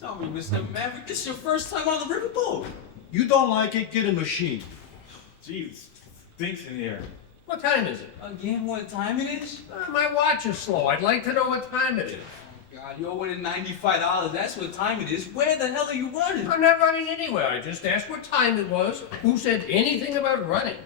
Tell me, Mr. Maverick, this is your first time on the riverboat. You don't like it, get a machine. Jesus, stinks in here. What time is it? Again, what time it is? My watch is slow. I'd like to know what time it is. God, you're winning $95. That's what time it is. Where the hell are you running? I'm not running anywhere. I just asked what time it was. Who said anything about running?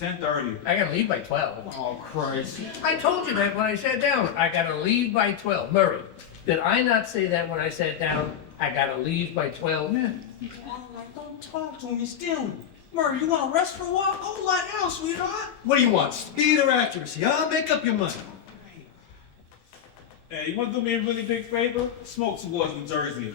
10:30. I gotta leave by 12. Oh, Christ. I told you that when I sat down. I gotta leave by 12. Murray, did I not say that when I sat down? I gotta leave by 12? All right, don't talk to me still. Murray, you want to rest for a while? Go lie down, sweetheart. What do you want, speed or accuracy? Huh? Make up your mind. Hey, you want to do me a really big favor? Smoke towards New Jersey.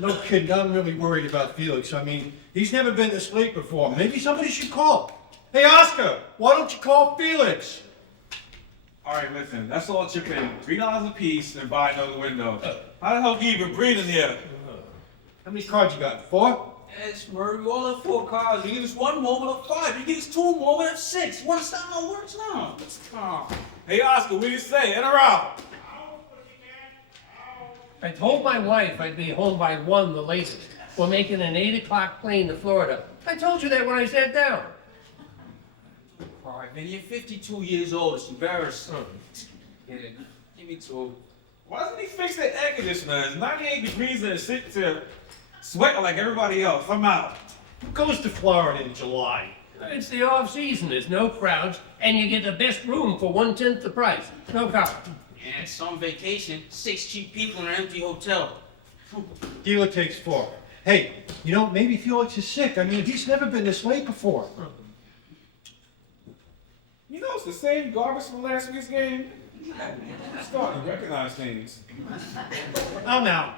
No kidding, I'm really worried about Felix. I mean, he's never been this late before. Maybe somebody should call. Hey, Oscar, why don't you call Felix? All right, listen, that's all chip in. $3 a piece and buy another window. How the hell can you even breathe in here? How many cards you got? 4? Yes, Murray, we all have 4 cars. You give us 1 more, we'll have 5. You give us 2 more, we'll have 6. You understand how it works now? Oh. Hey, Oscar, what do you say? In or out? I told my wife I'd be home by 1 the latest. We're making an 8 o'clock plane to Florida. I told you that when I sat down. All right, man, you're 52 years old. It's embarrassing. Yeah, give me 2. Why doesn't he fix that air conditioner? It's 98 degrees and it's sitting to sweating like everybody else. I'm out. Who goes to Florida in July? It's the off season. There's no crowds, and you get the best room for 1/10 the price. No problem. And it's on vacation. 6 cheap people in an empty hotel. Dealer takes 4. Hey, you know, maybe Felix is sick. I mean, he's never been this late before. You know it's the same garbage from last week's game? I'm starting to recognize things. I'm out.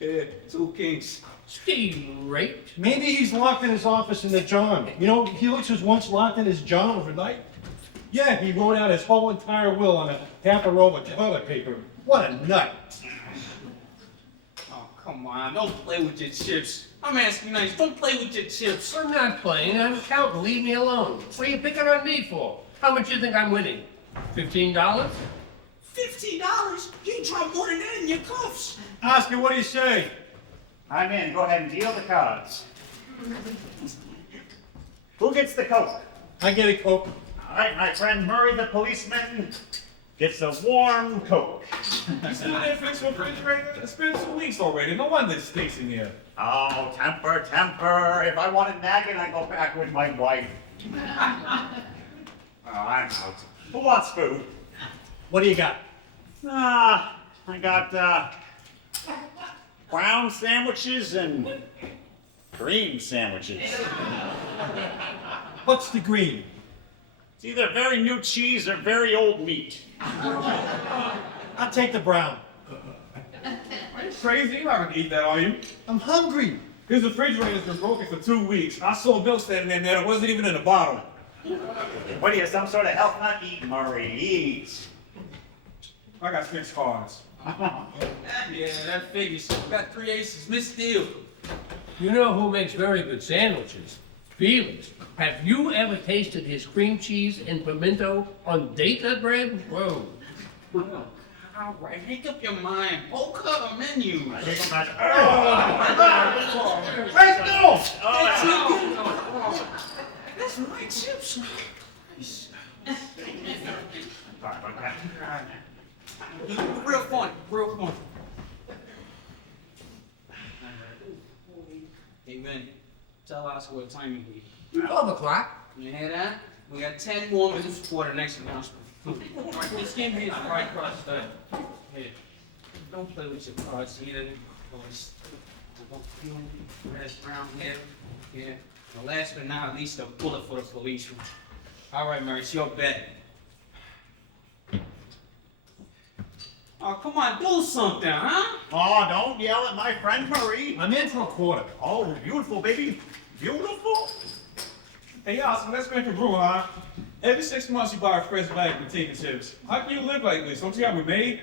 Yeah, 2 kings. Straight. Maybe he's locked in his office in the John. You know, Felix was once locked in his John overnight. Yeah, he wrote out his whole entire will on a half a roll of toilet paper. What a nut. Oh, come on. Don't play with your chips. I'm asking you nice. Don't play with your chips. I'm not playing. I'm counting. Leave me alone. What are you picking on me for? How much you think I'm winning? $15? $50? You dropped more than that in your cuffs. Oscar, what do you say? I'm in. Go ahead and deal the cards. Who gets the Coke? I get it, Coke. All right, my friend Murray, the policeman, gets a warm Coke. You still didn't fix the refrigerator? It's been 2 weeks already. No wonder it stinks in here. Oh, temper, temper. If I wanted nagging, I'd go back with my wife. Oh, I'm out. Who wants food? What do you got? I got brown sandwiches and cream sandwiches. What's the green? It's either very new cheese or very old meat. I'll take the brown. Are you crazy? You're not gonna eat that, are you? I'm hungry. His refrigerator's been broken for 2 weeks. I saw milk standing in there that wasn't even in a bottle. What are you, some sort of health nut? Eat, Murray, eat. I got 6 cards. Yeah, that figures. You got 3 aces. Missed deal. You know who makes very good sandwiches? Felix. Have you ever tasted his cream cheese and pimento on date nut bread? Whoa. All right, make up your mind. Poke up a menu. Take 'em back. Hey, no! That's my chips. Nice. Real fun. Real fun. Hey, man. Tell us what time it is. 12 o'clock. You hear that? We got 10 more minutes before the next announcement. Alright, this game here is right across the here. Don't play with your cards here. Boys. Don't feel red brown here. Yeah. And last but not least, a bullet for the police. Alright, Murray, it's your bet. Oh, come on, do something, huh? Oh, don't yell at my friend Murray. I'm in for a quarter. Oh, beautiful, baby. Beautiful. Hey, Oscar, let's make a rule, huh? Every 6 months you buy a fresh bag of potato chips. How can you live like this? Don't you have a maid?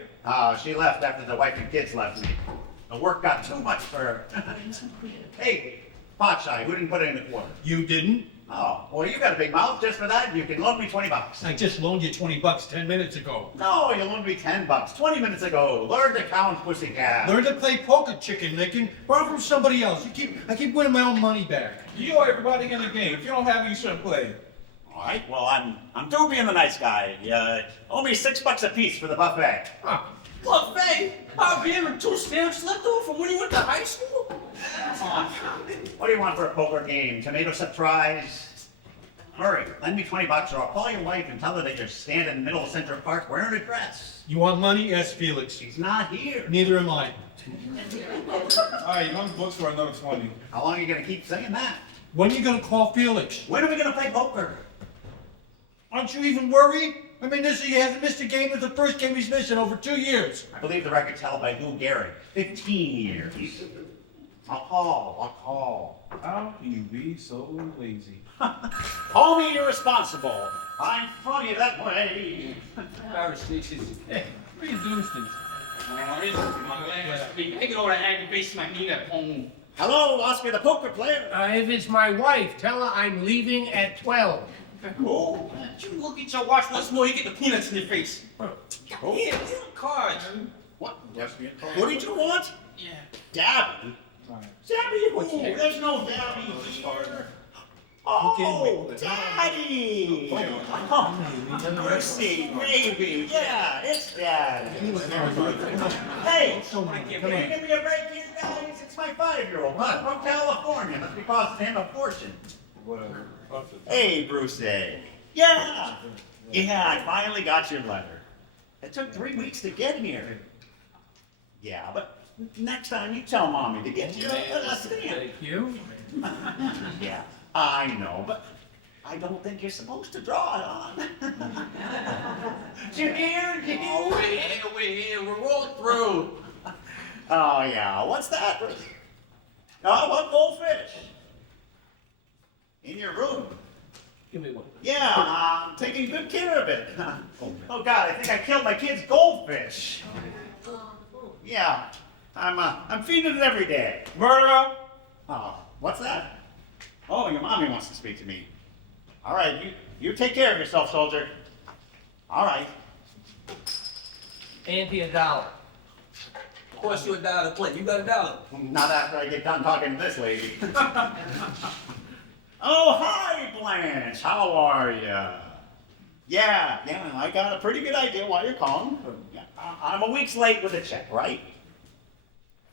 She left after the wife and kids left me. The work got too much for her. Hey, Potsheye, who didn't put in the quarter? You didn't? Oh, well, you got a big mouth just for that. You can loan me $20. I just loaned you $20 10 minutes ago. No, you loaned me $10 20 minutes ago. Learn to count, pussycat. Learn to play poker, chicken licking. Borrow from somebody else. I keep winning my own money back. You owe everybody in the game. If you don't have it, you shouldn't play. All right, well, I'm through being the nice guy. Owe me $6 a piece for the buffet. Buffet? I'll be having 2 stamps left over from when you went to high school? What do you want for a poker game? Tomato surprise? Hurry, lend me $20 or I'll call your wife and tell her that you're standing in the middle of Central Park wearing a dress. You want money? Ask Felix. She's not here. Neither am I. All right, you're on the books for another 20. How long are you gonna keep saying that? When are you gonna call Felix? When are we gonna play poker? Aren't you even worried? I mean, he hasn't missed a game. It's the first game he's missed in over 2 years. I believe the record's held by Lou Gehrig. 15 years. I'll call. How can you be so lazy? Call me irresponsible. I'm funny that way. Paris, hey, what are you doing, Steve? Oh, this is my last week. Take it over to aggravation my knee at home. Hello, Oscar the poker player. If it's my wife, tell her I'm leaving at 12. Oh, You look at your watch once more, you get the peanuts in your face. Here, cards. what? What did you want? Yeah. Gabby? Gabby who? There's no Gabby here. Oh, Daddy! Oh, Mercy, baby, yeah, it's Dad. Hey, can you give me a break here, guys? It's my 5-year-old, from California. Must be costing him a fortune. Whatever. Hey, Bruce A. Yeah, I finally got your letter. It took 3 weeks to get here. Yeah, but next time you tell Mommy to get you a stamp. Thank you. Yeah, I know, but I don't think you're supposed to draw it on. Junior, Oh, we're here, we're all through. Oh, yeah, what's that? Oh, what goldfish? In your room. Give me one. Yeah, I'm taking good care of it. Oh, God, I think I killed my kid's goldfish. Yeah, I'm feeding it every day. Murder! Oh, what's that? Oh, your mommy wants to speak to me. All right, you take care of yourself, soldier. All right. Auntie, $1. Cost you $1 to play. You got $1. Not after I get done talking to this lady. Oh, hi, Blanche. How are ya? Yeah, I got a pretty good idea why you're calling. I'm a week's late with a check, right?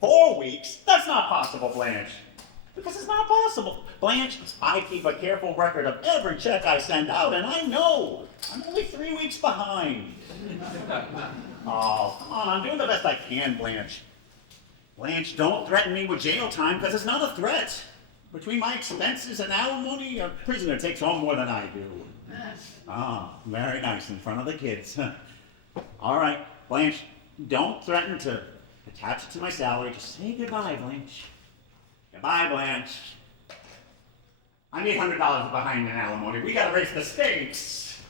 4 weeks? That's not possible, Blanche. Because it's not possible. Blanche, I keep a careful record of every check I send out, and I know I'm only 3 weeks behind. Oh, come on, I'm doing the best I can, Blanche. Blanche, don't threaten me with jail time, because it's not a threat. Between my expenses and alimony, a prisoner takes home more than I do. Ah, very nice in front of the kids. All right, Blanche, don't threaten to attach it to my salary. Just say goodbye, Blanche. Goodbye, Blanche. I'm $800 behind in alimony. We gotta raise the stakes.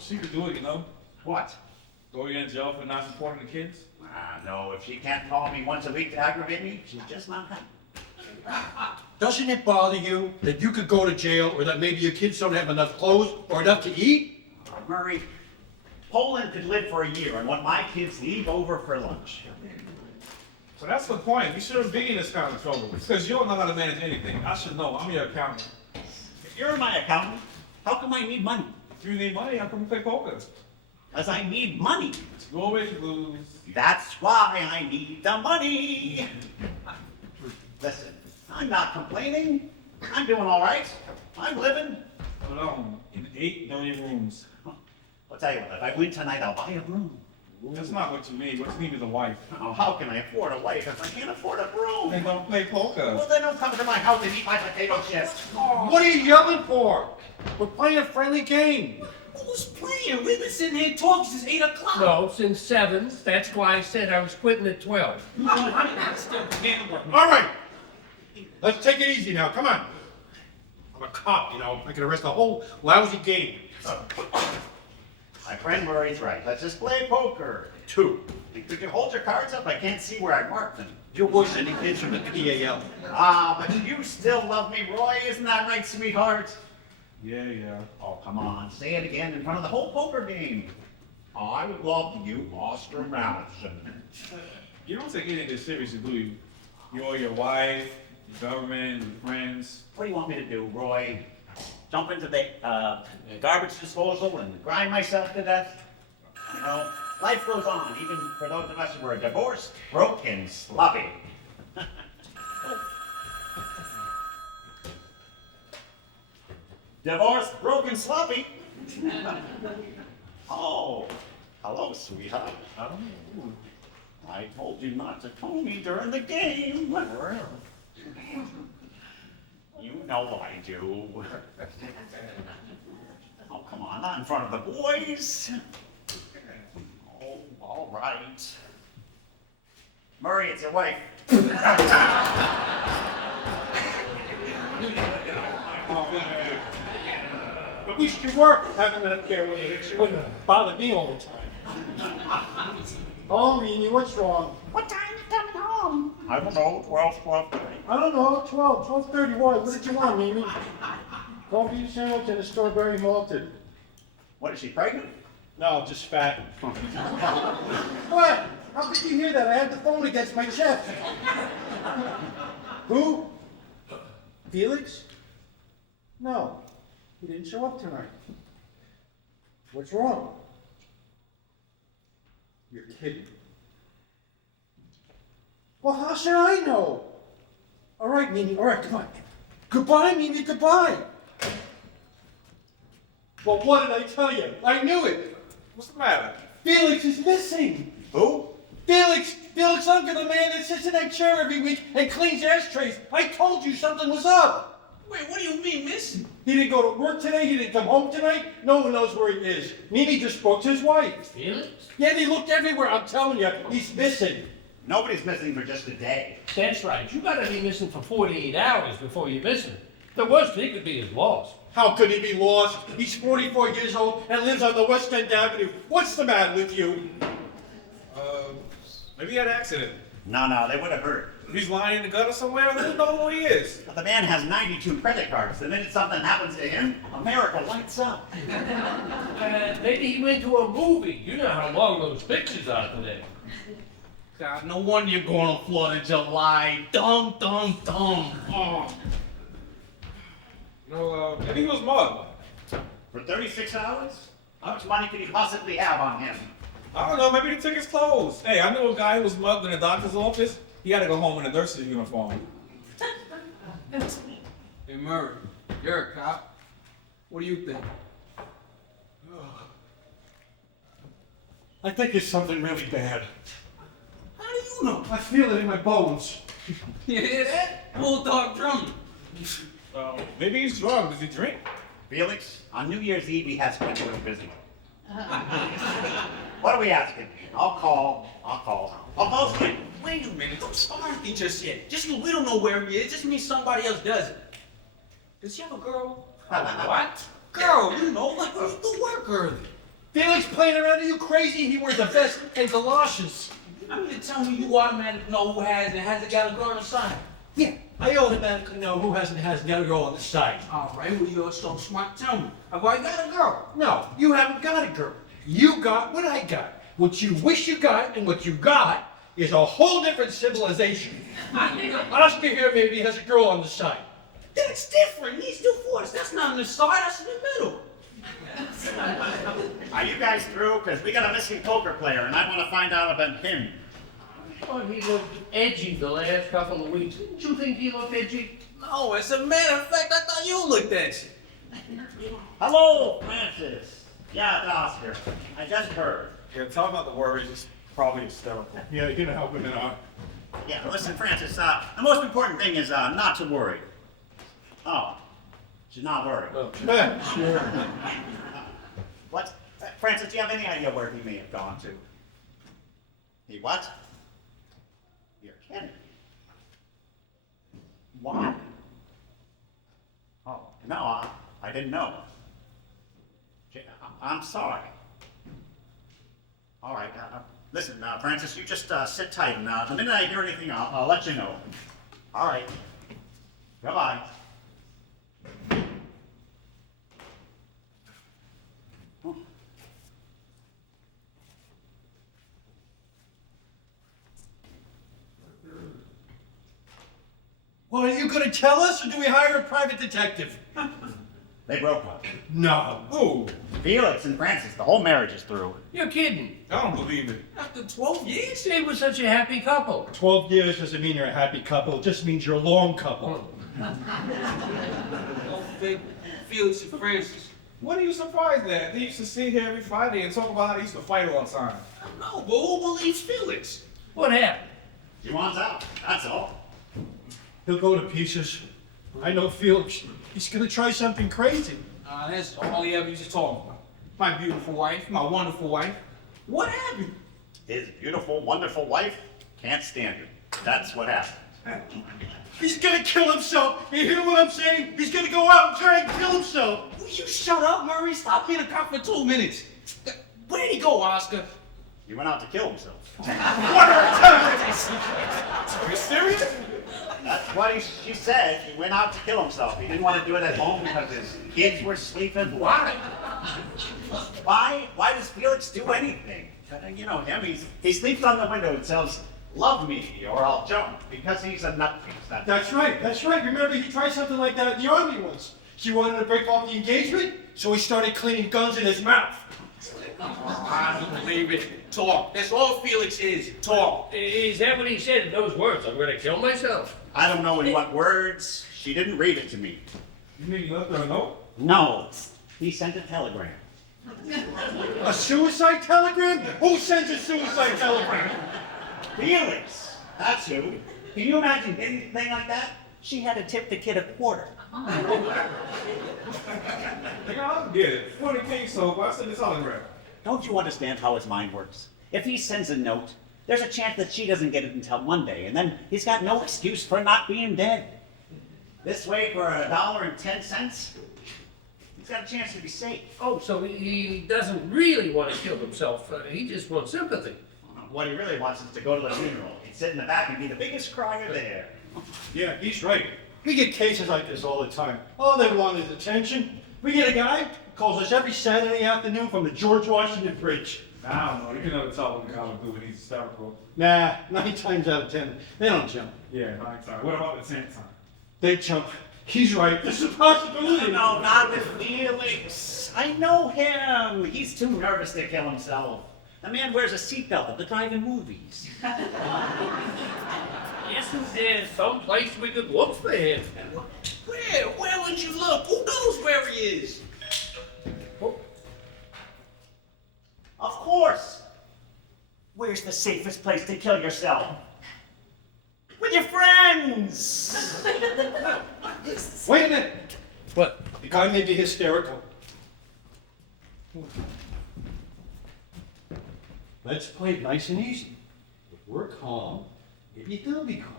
She could do it, you know? What? Throw you in jail for not supporting the kids? No, if she can't call me once a week to aggravate me, she's just not happy. Doesn't it bother you that you could go to jail or that maybe your kids don't have enough clothes or enough to eat? Murray, Poland could live for a year on what my kids leave over for lunch. So that's the point. You shouldn't be in this kind of trouble. It's because you don't know how to manage anything. I should know. I'm your accountant. If you're my accountant, how come I need money? If you need money, how come you play poker? Because I need money. Go away if you lose. That's why I need the money. Listen, I'm not complaining. I'm doing all right. I'm living. Alone in 8 million rooms. I'll tell you what, if I win tonight, I'll buy a room. That's not what you need. What you need is a wife. Oh, how can I afford a wife if I can't afford a room? Then don't play poker. Well, then don't come to my house and eat my potato chips. What are you yelling for? We're playing a friendly game. Who's playing? We've been sitting here talking since 8 o'clock. No, since 7. That's why I said I was quitting at 12. I'm still handling. All right. Let's take it easy now. Come on. I'm a cop, you know. I can arrest a whole lousy game. My friend Murray's right. Let's just play poker. 2. We Could you hold your cards up? I can't see where I marked them. You're worse than the kids from the PAL. Ah, but you still love me, Roy. Isn't that right, sweetheart? Yeah, yeah. Oh, come on. Say it again in front of the whole poker game. I love you, Oscar Madison. You don't take any of this seriously, do you? You or your wife, your government, your friends. What do you want me to do, Roy? Jump into the garbage disposal and grind myself to death? You know, life goes on, even for those of us who are divorced, broke, and sloppy. Divorced, broken, sloppy. Oh, hello, sweetheart. I told you not to call me during the game. You know I do. Oh, come on, not in front of the boys. Oh, all right. Murray, it's your wife. At least you were having an affair with her. She wouldn't bother me all the time. Oh, Mimi, what's wrong? What time you coming home? I don't know, 12:30. I don't know, 12:30. Why? What did you want, Mimi? Coffee sandwich and a strawberry malted. What, is she pregnant? No, just fat. What? How could you hear that? I had the phone against my chest. Who? Felix? No, he didn't show up tonight. What's wrong? You're kidding. Well, how should I know? All right, Mimi, all right, come on. Goodbye, Mimi, goodbye. Well, what did I tell you? I knew it. What's the matter? Felix is missing. Who? Felix Unger, the man that sits in that chair every week and cleans ashtrays. I told you something was up. Wait, what do you mean, miss? He didn't go to work today. He didn't come home tonight. No one knows where he is. Mimi just spoke to his wife. Felix? Yeah, they looked everywhere. I'm telling you, he's missing. Nobody's missing for just a day. That's right. You gotta be missing for 48 hours before you miss him. The worst he could be is lost. How could he be lost? He's 44 years old and lives on the West End Avenue. What's the matter with you? Maybe he had an accident. No, they would have heard. If he's lying in the gutter somewhere, they don't know who he is. But the man has 92 credit cards. The minute something happens to him, America lights up. Maybe he went to a movie. You know how long those pictures are today. God, no wonder you're going on Florida in July. Dumb. Oh. No, maybe he was mugged. For 36 hours? How much money could he possibly have on him? I don't know, maybe he took his clothes. Hey, I knew a guy who was mugged in the doctor's office. He had to go home in a nurse's uniform. Hey, Murray, you're a cop. What do you think? I think it's something really bad. How do you know? I feel it in my bones. You hear that? Bulldog drumming. Maybe he's drunk. Does he drink? Felix, on New Year's Eve, he has been really busy. What are we asking? I'll call. I'll post him. Wait a minute, don't start me just yet. Just because we don't know where he is, just means somebody else does it. Does he have a girl? What? Girl, you know, like when you do work early. Felix playing around, are you crazy? He wears a vest and galoshes. I mean, tell me you automatically know who has and hasn't got a girl on the side. Yeah, I automatically know who hasn't got a girl on the side. All right, well, you're so smart. Tell me, have I got a girl? No, you haven't got a girl. You got what I got. What you wish you got and what you got is a whole different civilization. Oscar here maybe has a girl on the side. That's different. He's divorced. That's not on the side, that's in the middle. Are you guys through? Because we got a missing poker player, and I want to find out about him. Oh, he looked edgy the last couple of weeks. Didn't you think he looked edgy? No, as a matter of fact, I thought you looked at you. Hello, Francis. Yeah, it's Oscar. I just heard. Yeah, tell him not to worry. He's probably hysterical. Yeah, you know how women are. Yeah, listen, Francis, the most important thing is not to worry. Oh, she's not worried. Yeah, sure. What? Francis, do you have any idea where he may have gone to? He what? You're kidding. Why? Oh, no, I didn't know. I'm sorry. All right, Listen, Francis, you just sit tight, and the minute I hear anything, I'll let you know. All right. Goodbye. Well, are you gonna tell us, or do we hire a private detective? They broke up. No. Ooh, Felix and Francis, the whole marriage is through. You're kidding. I don't believe it. After 12 years? They were such a happy couple. 12 years doesn't mean you're a happy couple, it just means you're a long couple. Oh, Felix and Francis. What are you surprised at? They used to sit here every Friday and talk about how they used to fight all the time. No, but who believes Felix? What happened? Juwan's out, that's all. He'll go to pieces. I know Felix. He's gonna try something crazy. That's all he ever used to talk about. My beautiful wife, my wonderful wife. What happened? His beautiful, wonderful wife can't stand him. That's what happened. He's gonna kill himself. You hear what I'm saying? He's gonna go out and try and kill himself. Will you shut up, Murray? Stop being a cop for 2 minutes. Where'd he go, Oscar? He went out to kill himself. Are you serious? That's what she said. He went out to kill himself. He didn't want to do it at home because his kids were sleeping. Why? Why does Felix do anything? You know him. He sleeps on the window and says, "Love me or I'll jump," because he's a nutcase. That's right, that's right. Remember, he tried something like that in the army once. She wanted to break off the engagement, so he started cleaning guns in his mouth. I don't believe it. Talk. That's all Felix is. Talk. Is that what he said in those words? I'm gonna kill myself. I don't know in what words. She didn't read it to me. You mean you left her a note? No, he sent a telegram. A suicide telegram? Who sends a suicide telegram? Felix, that's who. Can you imagine anything like that? She had to tip the kid a quarter. Nigga, I don't get it. 20K so I sent this telegram. Don't you understand how his mind works? If he sends a note, there's a chance that she doesn't get it until Monday, and then he's got no excuse for not being dead. This way, for $1.10, he's got a chance to be safe. Oh, so he doesn't really want to kill himself. He just wants sympathy. What he really wants is to go to the funeral. He'd sit in the back and be the biggest crier there. Yeah, he's right. We get cases like this all the time. All they want is attention. We get a guy who calls us every Saturday afternoon from the George Washington Bridge. I don't know. You can never tell when the comic book when he's hysterical. Nah, 9 times out of 10, they don't jump. Yeah, 9 times. What about the 10th time? They jump. He's right. There's a possibility. No, not with Felix. I know him. He's too nervous to kill himself. The man wears a seatbelt at the drive-in movies. Isn't there some place we could look for him? Where? Where would you look? Who knows where he is? Of course. Where's the safest place to kill yourself? With your friends. Wait a minute. What? The guy may be hysterical. Let's play it nice and easy. If we're calm, maybe they'll be calm.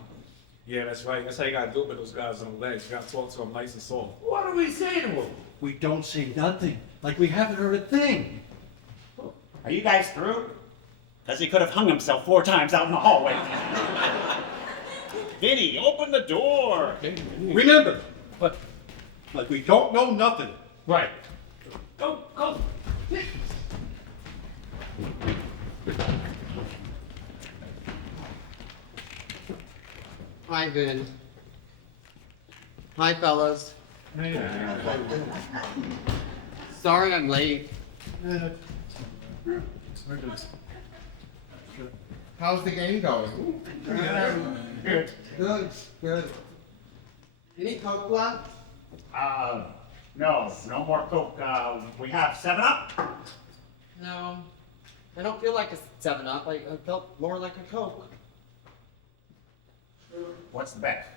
Yeah, that's right. That's how you gotta do it with those guys on the legs. You gotta talk to them nice and soft. What do we say to him? We don't say nothing, like we haven't heard a thing. Are you guys through? Because he could have hung himself 4 times out in the hallway. Vinny, open the door. Remember, What? like we don't know nothing. Right. Go, go. Hi, Vin. Hi, fellas. Sorry I'm late. How's the game going? Good. Good, good. Any Coke left? No more Coke. We have 7-Up. No. I don't feel like a 7-Up. I felt more like a Coke. What's the bet?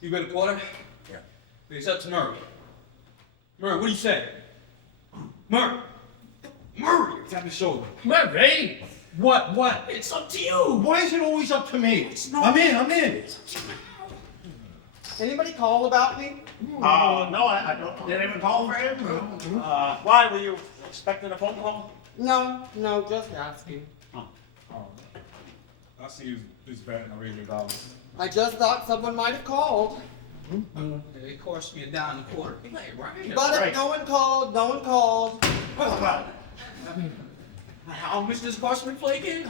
You bet a quarter? Yeah. It's up to Murray. Murray, what do you say? Murray! Murray! Tap the shoulder. Murray! What? It's up to you! Why is it always up to me? not- I'm in. Anybody call about me? No, I don't. Did anyone call for him? Why were you expecting a phone call? No, just asking. Oh, I see you this bad in $100. I just thought someone might have called. It cost me $1.25. Hey, right? But Right. no one called, no one called. How much does cost me play again?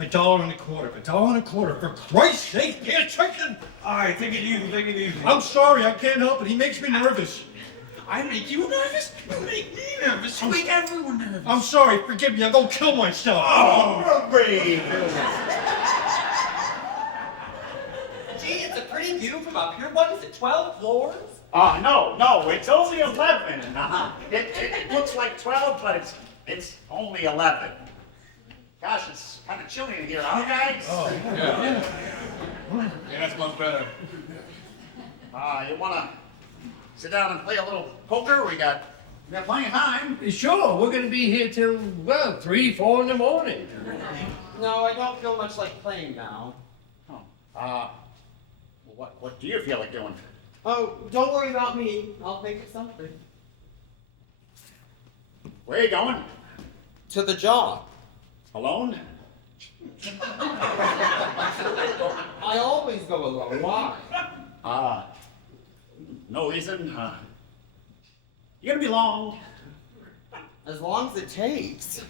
$1.25. For Christ's sake, get chicken! Alright, take it easy, take it easy. I'm sorry, I can't help it. He makes me nervous. I make you nervous? You make me nervous. You make everyone nervous. I'm sorry, forgive me. I'll go kill myself. Hurry! Gee, it's a pretty view from up here. What is it, 12 floors? No, it's only 11. It looks like 12, but it's only 11. Gosh, it's kind of chilly in here, huh, guys? Yeah, that's much better. You wanna sit down and play a little poker? We got plenty of time. Sure, we're gonna be here till, well, 3, 4 in the morning. No, I don't feel much like playing now. What do you feel like doing? Oh, don't worry about me. I'll think of something. Where are you going? To the job. Alone? I always go alone. Why? No reason. You're gonna be long. As long as it takes.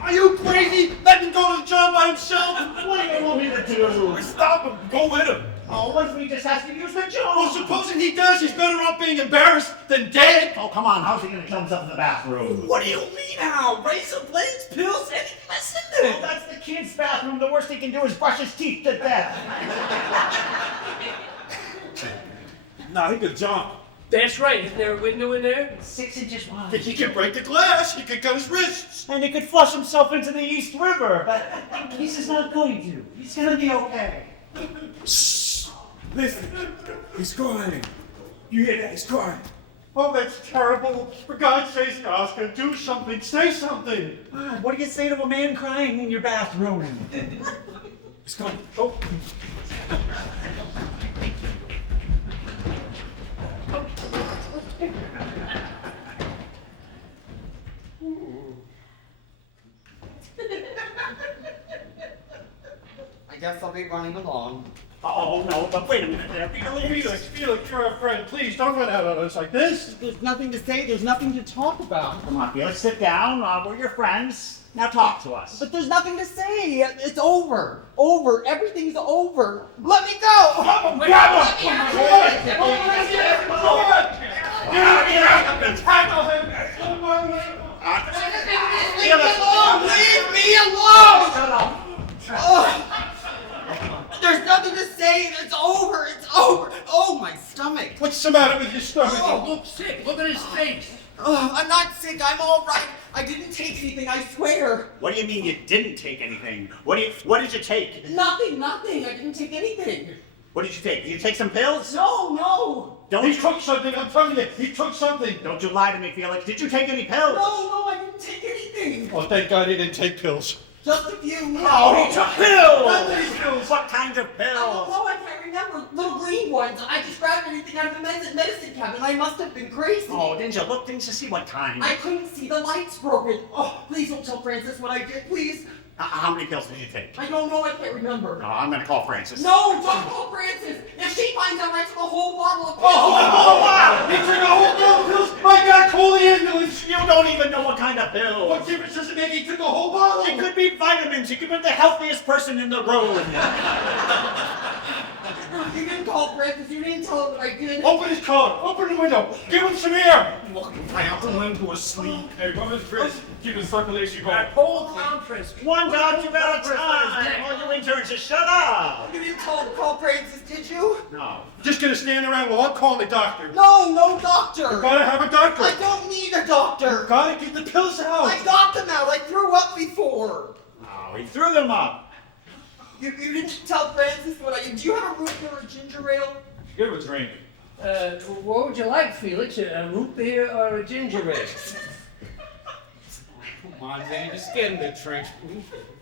Are you crazy? Let him go to the job by himself? What do you want me to do? Stop him, go with him. Oh, what if we just ask him to use the Well, job? supposing he does, he's better off being embarrassed than dead. Oh, come on, how's he gonna kill himself in the bathroom? What do you mean how? Razor blades, pills, anything less than Well, that. that's the kid's bathroom. The worst he can do is brush his teeth to death. Nah, he could jump. That's right, isn't there a window in there? 6 inches wide. He could break the glass. He could cut his wrists. And he could flush himself into the East River, but he's just not going to. He's gonna be okay. Listen, he's crying. You hear that? He's crying. Oh, that's terrible. For God's sake, Oscar, do something. Say something. What do you say to a man crying in your bathroom? He's coming. Oh. I guess I'll be running along. Oh, no, but wait a minute there, Felix, you're a friend. Please, don't run out on us like this. There's nothing to say. There's nothing to talk about. Come on, Felix, sit down. We're your friends. Now talk to us. But there's nothing to say. It's over. Over. Everything's over. Let me go. Leave me alone. Leave me alone. Shut up. There's nothing to say. It's over. It's over. Oh, my stomach. What's the matter with your stomach? Oh, look sick, look at his face. I'm not sick. I'm all right. I didn't take anything. I swear. What do you mean you didn't take anything? What did you take? Nothing. I didn't take anything. What did you take? Did you take some pills? No. He took something. I'm telling you, he took something. Don't you lie to me, Felix. Did you take any pills? No, I didn't take anything. Oh, thank God he didn't take pills. Just a few. Oh, he took pills! How many pills? What kind of I don't pills? know, I can't remember. Little green ones. I just grabbed anything out of the medicine cabinet. I must have been crazy. Oh, didn't you look things to see what kind? I couldn't see. The lights broken. Oh, please don't tell Francis what I did, please. How many pills did you take? I don't know. I can't remember. Oh, I'm gonna call Francis. No, don't call Francis. If she finds out, I took a whole bottle of pills. Oh, wow! He took a whole bottle of pills. My God, call the ambulance. You don't even know what kind of pills. What difference does it make? He took a whole bottle. It could be vitamins. You could be the healthiest person in the room. You didn't call Francis. You didn't tell him what I did. Open his car. Open the window. Give him some air. I have to let him go to sleep. Hey, rub his wrist. Keep his circulation going. Whole conference. One doctor at a time. All you interns, just shut up. You didn't call Francis, did you? No. Just gonna stand around while I'm calling the doctor. No doctor. Gotta have a doctor. I don't need a doctor. Gotta get the pills out. I got them out. I threw up before. Oh, he threw them up. You didn't tell Francis what I did. Do you have a root beer or ginger ale? Give him a drink. What would you like, Felix? A root beer or a ginger ale? Come on, man, just get him the drink.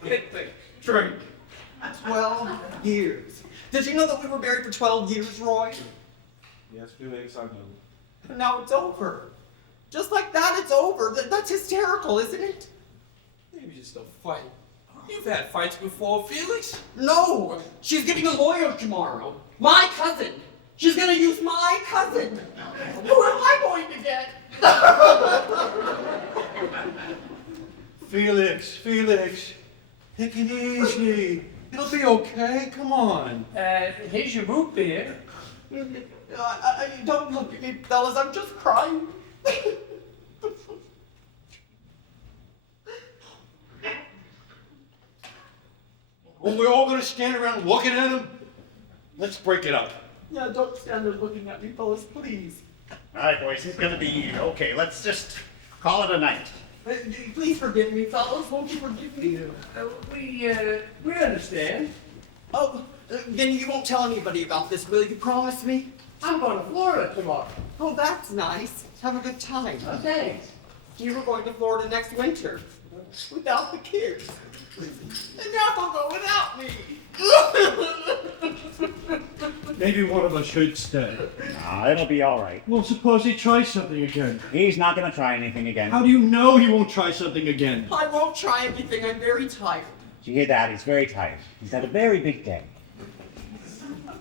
Get the drink. 12 years. Did you know that we were married for 12 years, Roy? Yes, Felix, I know. Now it's over. Just like that, it's over. That's hysterical, isn't it? Maybe just a fight. You've had fights before, Felix. No! She's getting a lawyer tomorrow. My cousin. She's gonna use my cousin. Who am I going to get? Felix, take it easy. It'll be okay, come on. Here's your root beer. Don't look at me, fellas. I'm just crying. Well, we're all gonna stand around looking at him? Let's break it up. Yeah, don't stand there looking at me, fellas, please. All right, boys, it's gonna be okay. Let's just call it a night. Please forgive me, fellas. Won't you forgive me? We understand. Oh, then you won't tell anybody about this, will you? Promise me? I'm going to Florida tomorrow. Oh, that's nice. Have a good time. Thanks. You were going to Florida next winter. Without the kids. And now they'll go without me. Maybe one of us should stay. Nah, it'll be all right. Well, suppose he tries something again. He's not gonna try anything again. How do you know he won't try something again? I won't try anything. I'm very tired. Did you hear that? He's very tired. He's had a very big day.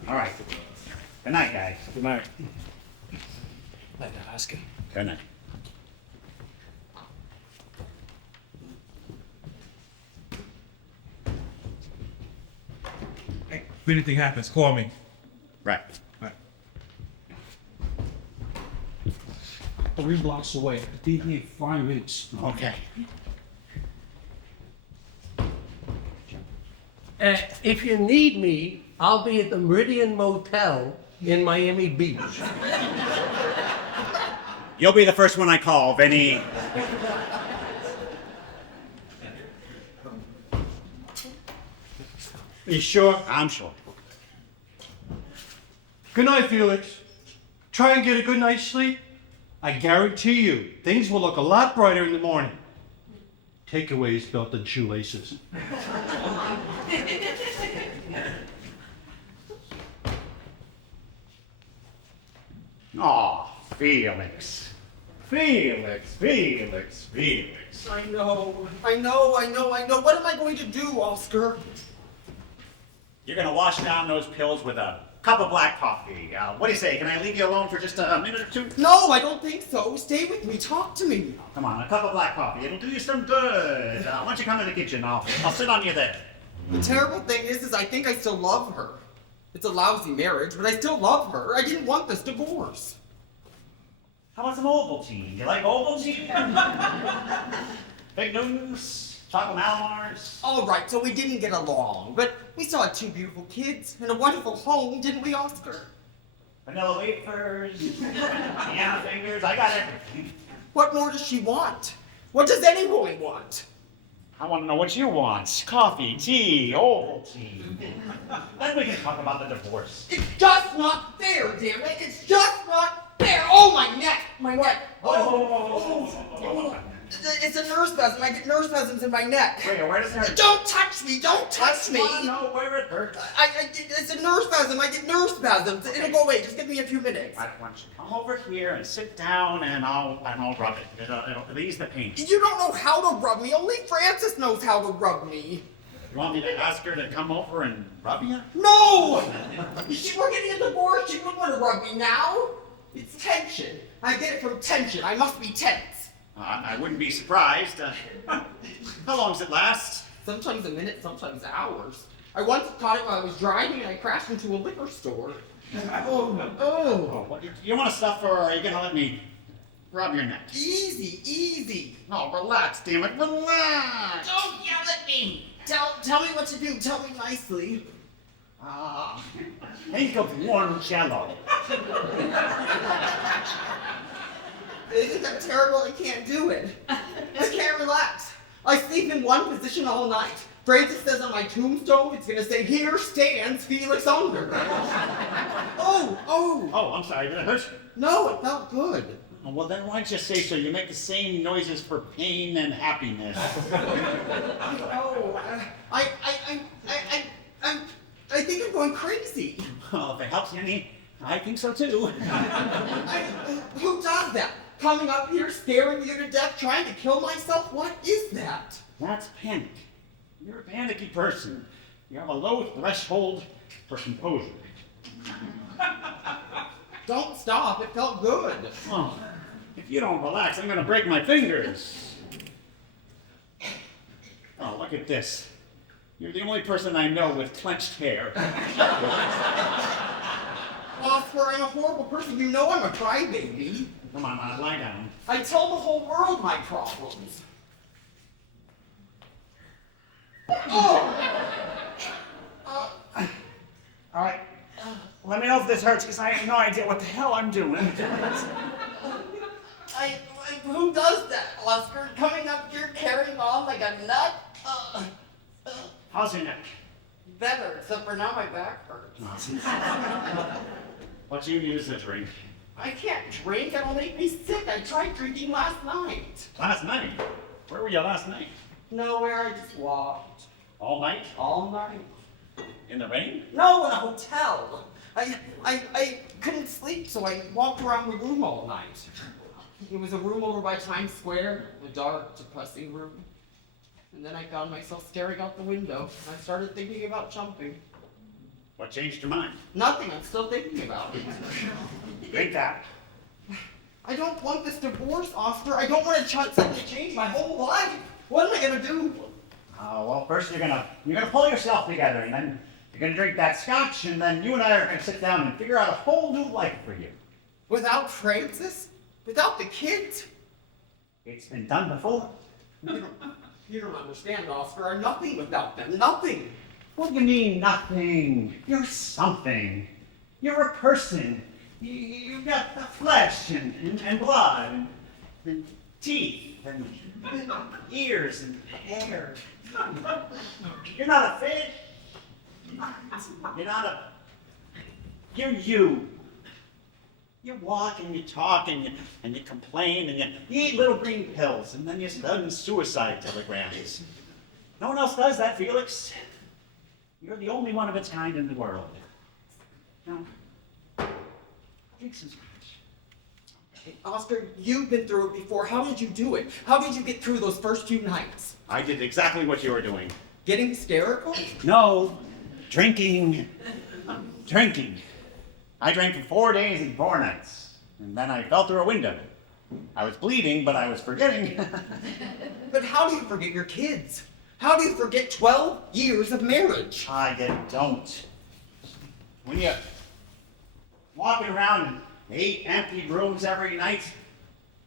All right. Good night, guys. Good night. Let her ask him. Good night. Hey, if anything happens, call me. Right. 3 blocks away. Be here 5 minutes. Okay. If you need me, I'll be at the Meridian Motel in Miami Beach. You'll be the first one I call if any. You sure? I'm sure. Good night, Felix. Try and get a good night's sleep. I guarantee you, things will look a lot brighter in the morning. Takeaways belt and shoelaces. Aw, Felix. Felix. I know. What am I going to do, Oscar? You're gonna wash down those pills with a cup of black coffee. What do you say? Can I leave you alone for just a minute or two? No, I don't think so. Stay with me. Talk to me. Come on, a cup of black coffee. It'll do you some good. Why don't you come to the kitchen? I'll sit on you there. The terrible thing is I think I still love her. It's a lousy marriage, but I still love her. I didn't want this divorce. How about some Ovaltine? Do you like Ovaltine? Big news, chocolate Malmars. All right, so we didn't get along, but we still had 2 beautiful kids and a wonderful home, didn't we, Oscar? Vanilla wafers, piano fingers, I got everything. What more does she want? What does any woman want? I want to know what you want. Coffee, tea, Ovaltine. Then we can talk about the divorce. It's just not fair, damn it! It's just not fair! Oh, my neck! My neck! Oh. It's a nerve spasm. I get nerve spasms in my neck. Wait, where does it hurt? Don't touch me! Don't touch me! I want to know where it hurts. It's a nerve spasm. I get nerve spasms. It'll go away. Just give me a few minutes. Why don't you come over here and sit down and I'll rub it. It'll ease the pain. You don't know how to rub me. Only Frances knows how to rub me. You want me to ask her to come over and rub you? No! If we're getting a divorce, she wouldn't want to rub me now. It's tension. I get it from tension. I must be tense. I wouldn't be surprised. How long does it last? Sometimes a minute, sometimes hours. I once caught it while I was driving and I crashed into a liquor store. Oh, what, you want to stuff or are you going to let me rub your neck? Easy. No, relax, damn it, relax. Don't yell at me. Tell me what to do. Tell me nicely. Think of warm jello. Isn't that terrible? I can't do it. I can't relax. I sleep in one position all night. Francis says on my tombstone, it's gonna say, "Here stands Felix Unger." Oh, I'm sorry, did it hurt? No, it felt good. Oh, well, then why'd you say so? You make the same noises for pain and happiness. Oh, I think I'm going crazy. Well, if it helps you any, I think so too. Who does that? Coming up here, scaring you to death, trying to kill myself? What is that? That's panic. You're a panicky person. You have a low threshold for composure. Don't stop, it felt good. Oh, if you don't relax, I'm gonna break my fingers. Oh, look at this. You're the only person I know with clenched hair. Oscar, I'm a horrible person. You know I'm a crybaby. Come on, lie down. I tell the whole world my problems. Oh! All right. Let me know if this hurts, because I have no idea what the hell I'm doing. Who does that, Oscar? Coming up here carrying on like a nut? How's your neck? Better, except for now my back hurts. What you use to drink? I can't drink, it'll make me sick. I tried drinking last night. Last night? Where were you last night? Nowhere, I just walked. All night? All night. In the rain? No, in a hotel. I couldn't sleep, so I walked around the room all night. It was a room over by Times Square, a dark, depressing room. And then I found myself staring out the window, and I started thinking about jumping. What changed your mind? Nothing, I'm still thinking about it. Drink that. I don't want this divorce, Oscar. I don't want to suddenly change my whole life. What am I gonna do? Oh, well, first you're gonna pull yourself together, and then you're gonna drink that scotch, and then you and I are gonna sit down and figure out a whole new life for you. Without Francis? Without the kids? It's been done before. You don't understand, Oscar. I'm nothing without them. Nothing. What do you mean, nothing? You're something. You're a person. You've got the flesh and blood and teeth and ears and hair. You're not a fish. You're not a... You're you. You walk and you talk and you complain and you eat little green pills and then you send suicide telegrams. No one else does that, Felix. You're the only one of its kind in the world. Now, drink some scotch. Hey, Oscar, you've been through it before. How did you do it? How did you get through those first few nights? I did exactly what you were doing. Getting hysterical? No, drinking. Drinking. I drank for 4 days and 4 nights, and then I fell through a window. I was bleeding, but I was forgetting. But how do you forget your kids? How do you forget 12 years of marriage? I don't. When you're walking around in 8 empty rooms every night,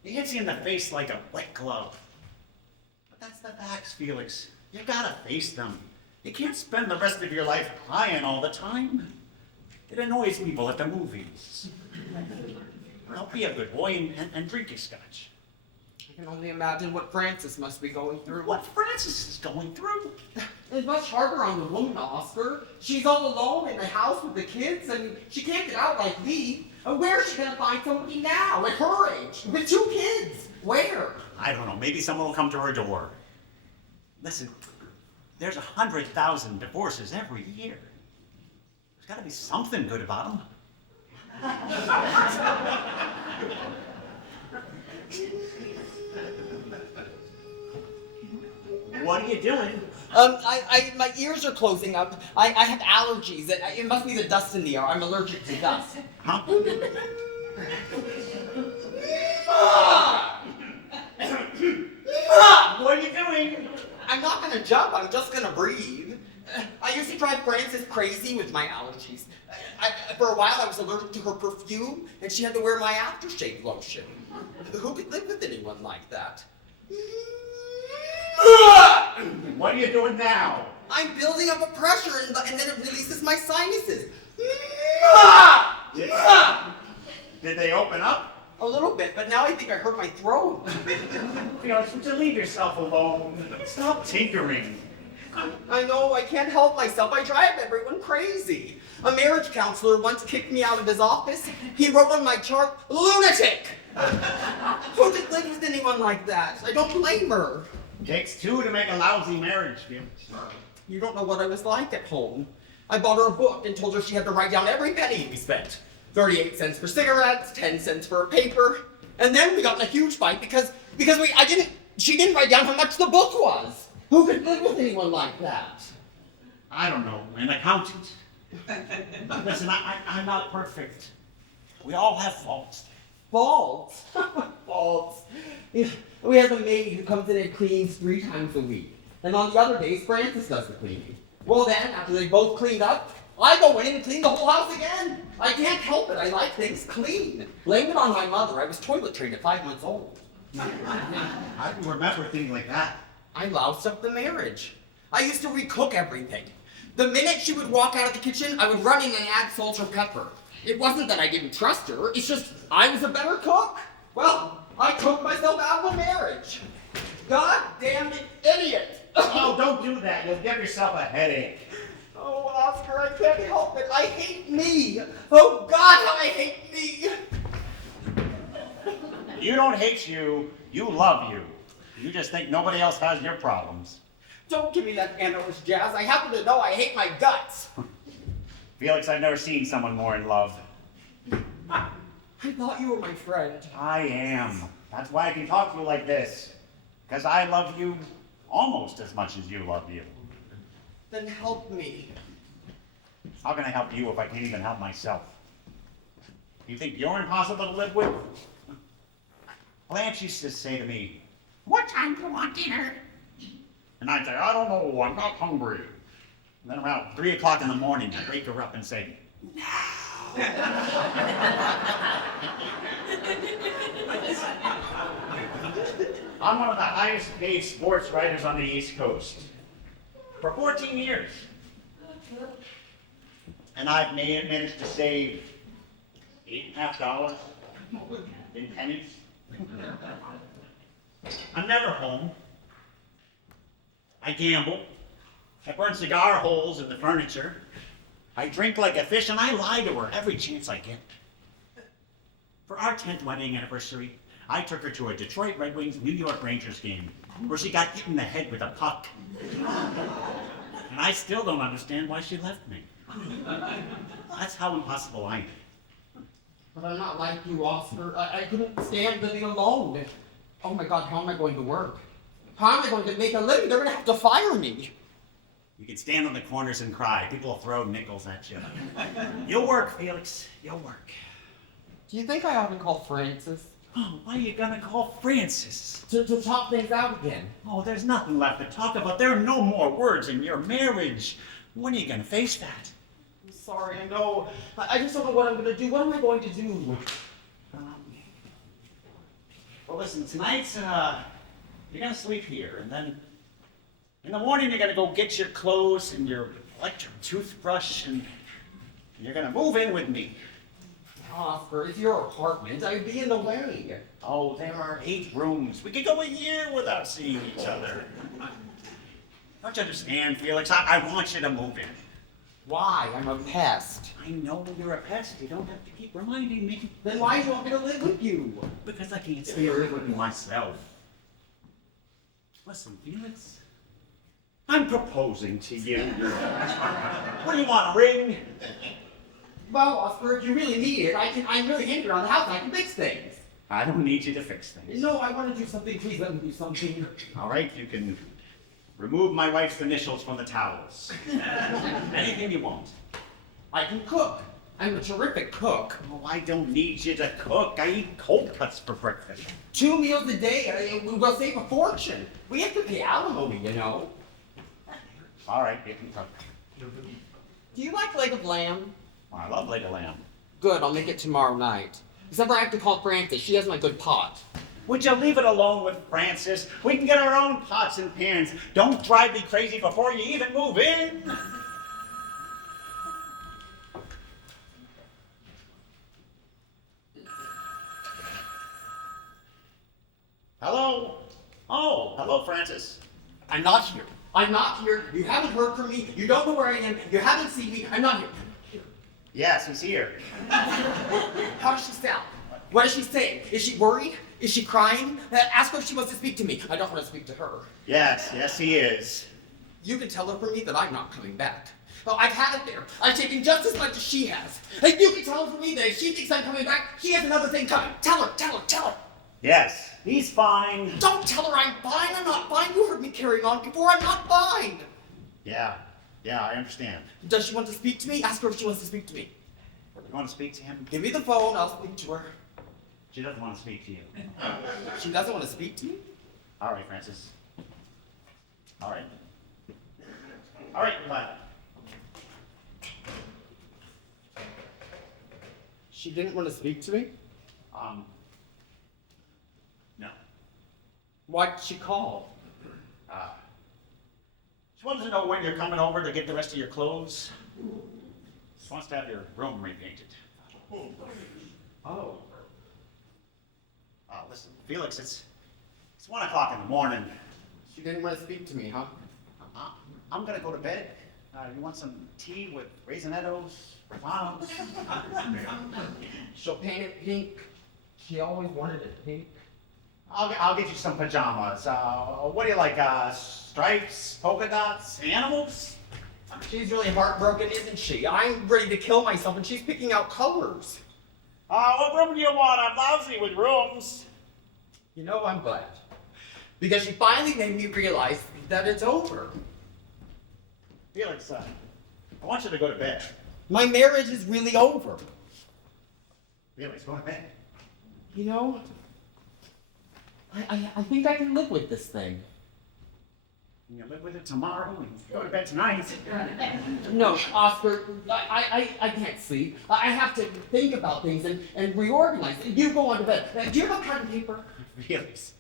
it hits you in the face like a wet glove. But that's the facts, Felix. You gotta face them. You can't spend the rest of your life crying all the time. It annoys people at the movies. Well, be a good boy and drink your scotch. I can only imagine what Francis must be going through. What Francis is going through? It's much harder on the woman, Oscar. She's all alone in the house with the kids, and she can't get out like me. Where is she gonna find somebody now, at her age, with 2 kids? Where? I don't know. Maybe someone will come to her door. Listen, there's 100,000 divorces every year. There's got to be something good about them. What are you doing? My ears are closing up. I have allergies. It must be the dust in the air. I'm allergic to dust. Huh? What are you doing? I'm not gonna jump. I'm just gonna breathe. I used to drive Frances crazy with my allergies. For a while, I was allergic to her perfume, and she had to wear my aftershave lotion. Who could live with anyone like that? What are you doing now? I'm building up a pressure, and then it releases my sinuses. Did they open up? A little bit, but now I think I hurt my throat. Felix, would you leave yourself alone? Stop tinkering. I know, I can't help myself. I drive everyone crazy. A marriage counselor once kicked me out of his office. He wrote on my chart, lunatic! Who could live with anyone like that? I don't blame her. Takes 2 to make a lousy marriage, Felix. You don't know what I was like at home. I bought her a book and told her she had to write down every penny we spent. 38 cents for cigarettes, 10 cents for a paper. And then we got in a huge fight because she didn't write down how much the book was. Who could live with anyone like that? I don't know, an accountant. Listen, I'm not perfect. We all have faults. Faults? Faults. We have a maid who comes in and cleans 3 times a week. And on the other days, Francis does the cleaning. Well then, after they both cleaned up, I go in and clean the whole house again. I can't help it. I like things clean. Blame it on my mother. I was toilet trained at 5 months old. I can remember things like that. I loused up the marriage. I used to recook everything. The minute she would walk out of the kitchen, I would run in and add salt or pepper. It wasn't that I didn't trust her, it's just I was a better cook. Well, I took myself out of the marriage. God damn it, idiot! Oh, don't do that. You'll give yourself a headache. Oh, Oscar, I can't help it. I hate me. Oh, God, how I hate me. You don't hate you. You love you. You just think nobody else has your problems. Don't give me that analyst jazz. I happen to know I hate my guts. Felix, I've never seen someone more in love. I thought you were my friend. I am. That's why I can talk to you like this. Because I love you almost as much as you love you. Then help me. How can I help you if I can't even help myself? You think you're impossible to live with? Blanche used to say to me, "What time do you want dinner?" And I'd say, "I don't know, I'm not hungry." And then around 3 o'clock in the morning, I'd wake her up and say, I'm one of the highest paid sports writers on the East Coast. For 14 years. And I've managed to save $8.50 in pennies. I'm never home. I gamble. I burn cigar holes in the furniture. I drink like a fish, and I lie to her every chance I get. For our 10th wedding anniversary, I took her to a Detroit Red Wings New York Rangers game where she got hit in the head with a puck. And I still don't understand why she left me. That's how impossible I am. But I'm not like you, Oscar. I couldn't stand living alone. Oh my God, how am I going to work? How am I going to make a living? They're going to have to fire me. You can stand on the corners and cry. People will throw nickels at you. You'll work, Felix. You'll work. Do you think I ought to call Francis? Oh, why are you gonna call Francis? To talk things out again. Oh, there's nothing left to talk about. There are no more words in your marriage. When are you gonna face that? I'm sorry, I know. I just don't know what I'm going to do. What am I going to do? Well, listen, tonight, you're gonna sleep here, and then in the morning you're gonna go get your clothes and your electric toothbrush, and you're gonna move in with me. Oscar, it's your apartment. I'd be in the way. Oh, there are 8 rooms. We could go a year without seeing each other. Don't you understand, Felix? I want you to move in. Why? I'm a pest. I know you're a pest. You don't have to keep reminding me. Then why do you want me to live with you? Because I can't stay live with myself. Listen, Felix. I'm proposing to you. What do you want, a ring? Well, Oscar, if you really need it, I'm really hindered on the house. I can fix things. I don't need you to fix things. No, I want to do something. Please let me do something. All right, you can remove my wife's initials from the towels. Anything you want. I can cook. I'm a terrific cook. Oh, I don't need you to cook. I eat cold cuts for breakfast. 2 meals a day. We'll save a fortune. We have to pay alimony, you know. All right, you can cook. Do you like leg of lamb? I love leg of lamb. Good, I'll make it tomorrow night. Except I have to call Frances. She has my good pot. Would you leave it alone with Francis? We can get our own pots and pans. Don't drive me crazy before you even move in. Hello? Oh, hello, Francis. I'm not here. I'm not here. You haven't heard from me. You don't know where I am. You haven't seen me. I'm not here. Yes, he's here. How does she sound? What is she saying? Is she worried? Is she crying? Ask her if she wants to speak to me. I don't want to speak to her. Yes, he is. You can tell her for me that I'm not coming back. Well, I've had it there. I've taken just as much as she has. And you can tell her for me that if she thinks I'm coming back, she has another thing coming. Tell her, tell her, tell her. Yes, he's fine. Don't tell her I'm fine. I'm not fine. You heard me carrying on before. I'm not fine. Yeah, I understand. Does she want to speak to me? Ask her if she wants to speak to me. You want to speak to him? Give me the phone. I'll speak to her. She doesn't want to speak to you. She doesn't want to speak to me? All right, Francis. All right. All right, goodbye. She didn't want to speak to me? No. Why did she call? She wants to know when you're coming over to get the rest of your clothes. She wants to have your room repainted. Oh. Listen, Felix, it's 1 o'clock in the morning. She didn't want to speak to me, huh? I'm gonna go to bed. You want some tea with raisinettos, raisins? She'll paint it pink. She always wanted it pink. I'll get you some pajamas. What do you like? Stripes, polka dots, animals? She's really heartbroken, isn't she? I'm ready to kill myself and she's picking out colors. What room do you want? I'm lousy with rooms. You know, I'm glad. Because she finally made me realize that it's over. Felix, I want you to go to bed. My marriage is really over. Felix, go to bed. You know, I think I can live with this thing. You live with it tomorrow and go to bed tonight. No, Oscar, I can't sleep. I have to think about things and reorganize. You go on to bed. Do you have a pen and paper? Felix,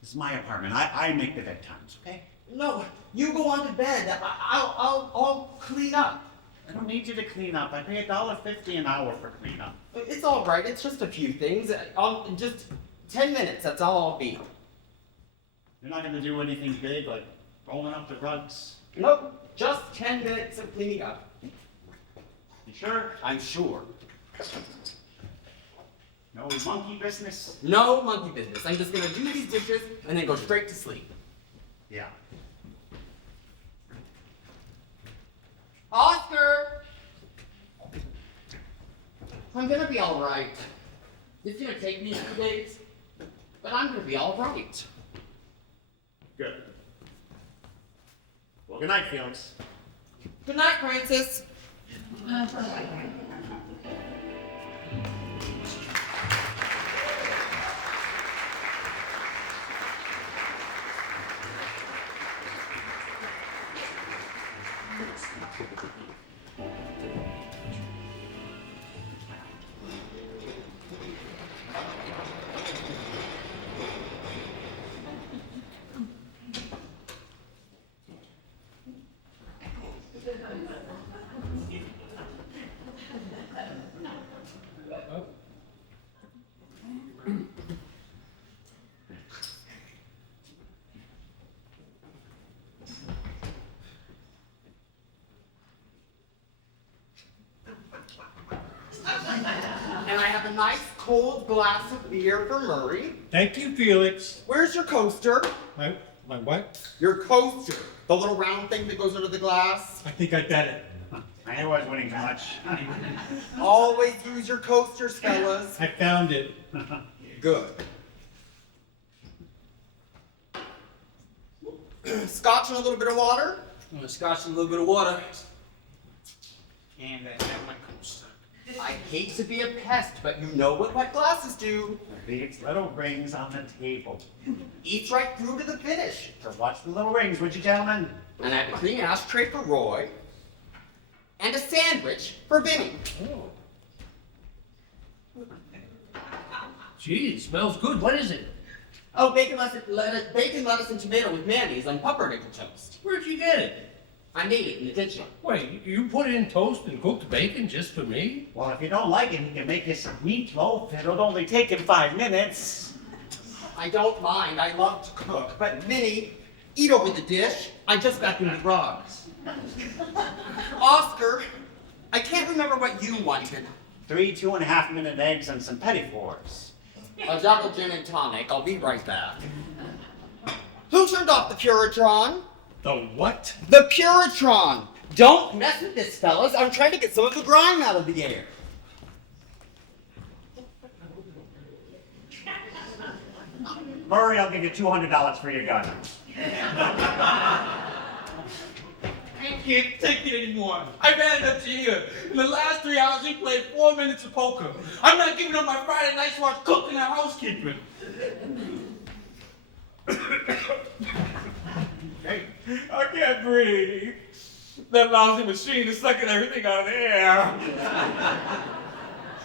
this is my apartment. I make the bedtimes, okay? No, you go on to bed. I'll clean up. I don't need you to clean up. I pay $1.50 an hour for cleanup. It's all right. It's just a few things. Just 10 minutes. That's all I'll be. You're not gonna do anything big like rolling up the rugs. Nope. Just 10 minutes of cleaning up. You sure? I'm sure. No monkey business? No monkey business. I'm just gonna do these dishes and then go straight to sleep. Yeah. Oscar! I'm gonna be all right. It's gonna take me a few days, but I'm gonna be all right. Good. Well, good night, Felix. Good night, Francis. And I have a nice cold glass of beer for Murray. Thank you, Felix. Where's your coaster? My what? Your coaster. The little round thing that goes under the glass. I think I got it. I knew I was winning too much. Always use your coasters, fellas. I found it. Good. Scotch and a little bit of water. Scotch and a little bit of water. And I have my coaster. I hate to be a pest, but you know what wet glasses do. These little rings on the table. Eats right through to the finish. So watch the little rings, would you, gentlemen? And I have a clean ashtray for Roy. And a sandwich for Vinny. Gee, it smells good. What is it? Oh, bacon, lettuce, and tomato with mayonnaise on pumpernickel toast. Where'd you get it? I made it in the kitchen. Wait, you put it in toast and cooked bacon just for me? Well, if you don't like it, he can make you some meatloaf. It'll only take him 5 minutes. I don't mind. I love to cook. But Vinny, eat over the dish. I just got through the rugs. Oscar, I can't remember what you wanted. 3 2.5-minute eggs and some petit fours. A double gin and tonic. I'll be right back. Who turned off the Puritron? The what? The Puritron! Don't mess with this, fellas. I'm trying to get some of the grime out of the air. Murray, I'll give you $200 for your gun. I can't take it anymore. I've had it up to here. In the last 3 hours, we played 4 minutes of poker. I'm not giving up my Friday nights while cooking and housekeeping. I can't breathe. That lousy machine is sucking everything out of the air.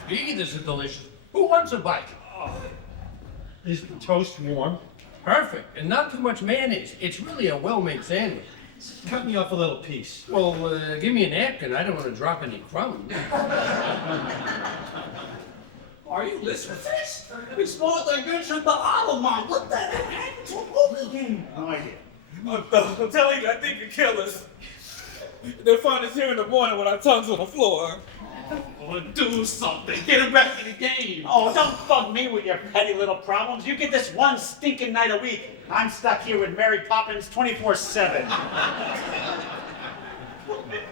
Gee, this is delicious. Who wants a bite? Is the toast warm? Perfect, and not too much mayonnaise. It's really a well-made sandwich. Cut me off a little piece. Well, give me a napkin. I don't want to drop any crumbs. Are you listening to this? It's more than good for the Alamo. What the heck happened to a poker game? No idea. I'm telling you, I think it kill us. They'll find us here in the morning with our tongues on the floor. Oh, do something. Get him back in the game. Oh, don't bug me with your petty little problems. You get this one stinking night a week. I'm stuck here with Mary Poppins 24/7.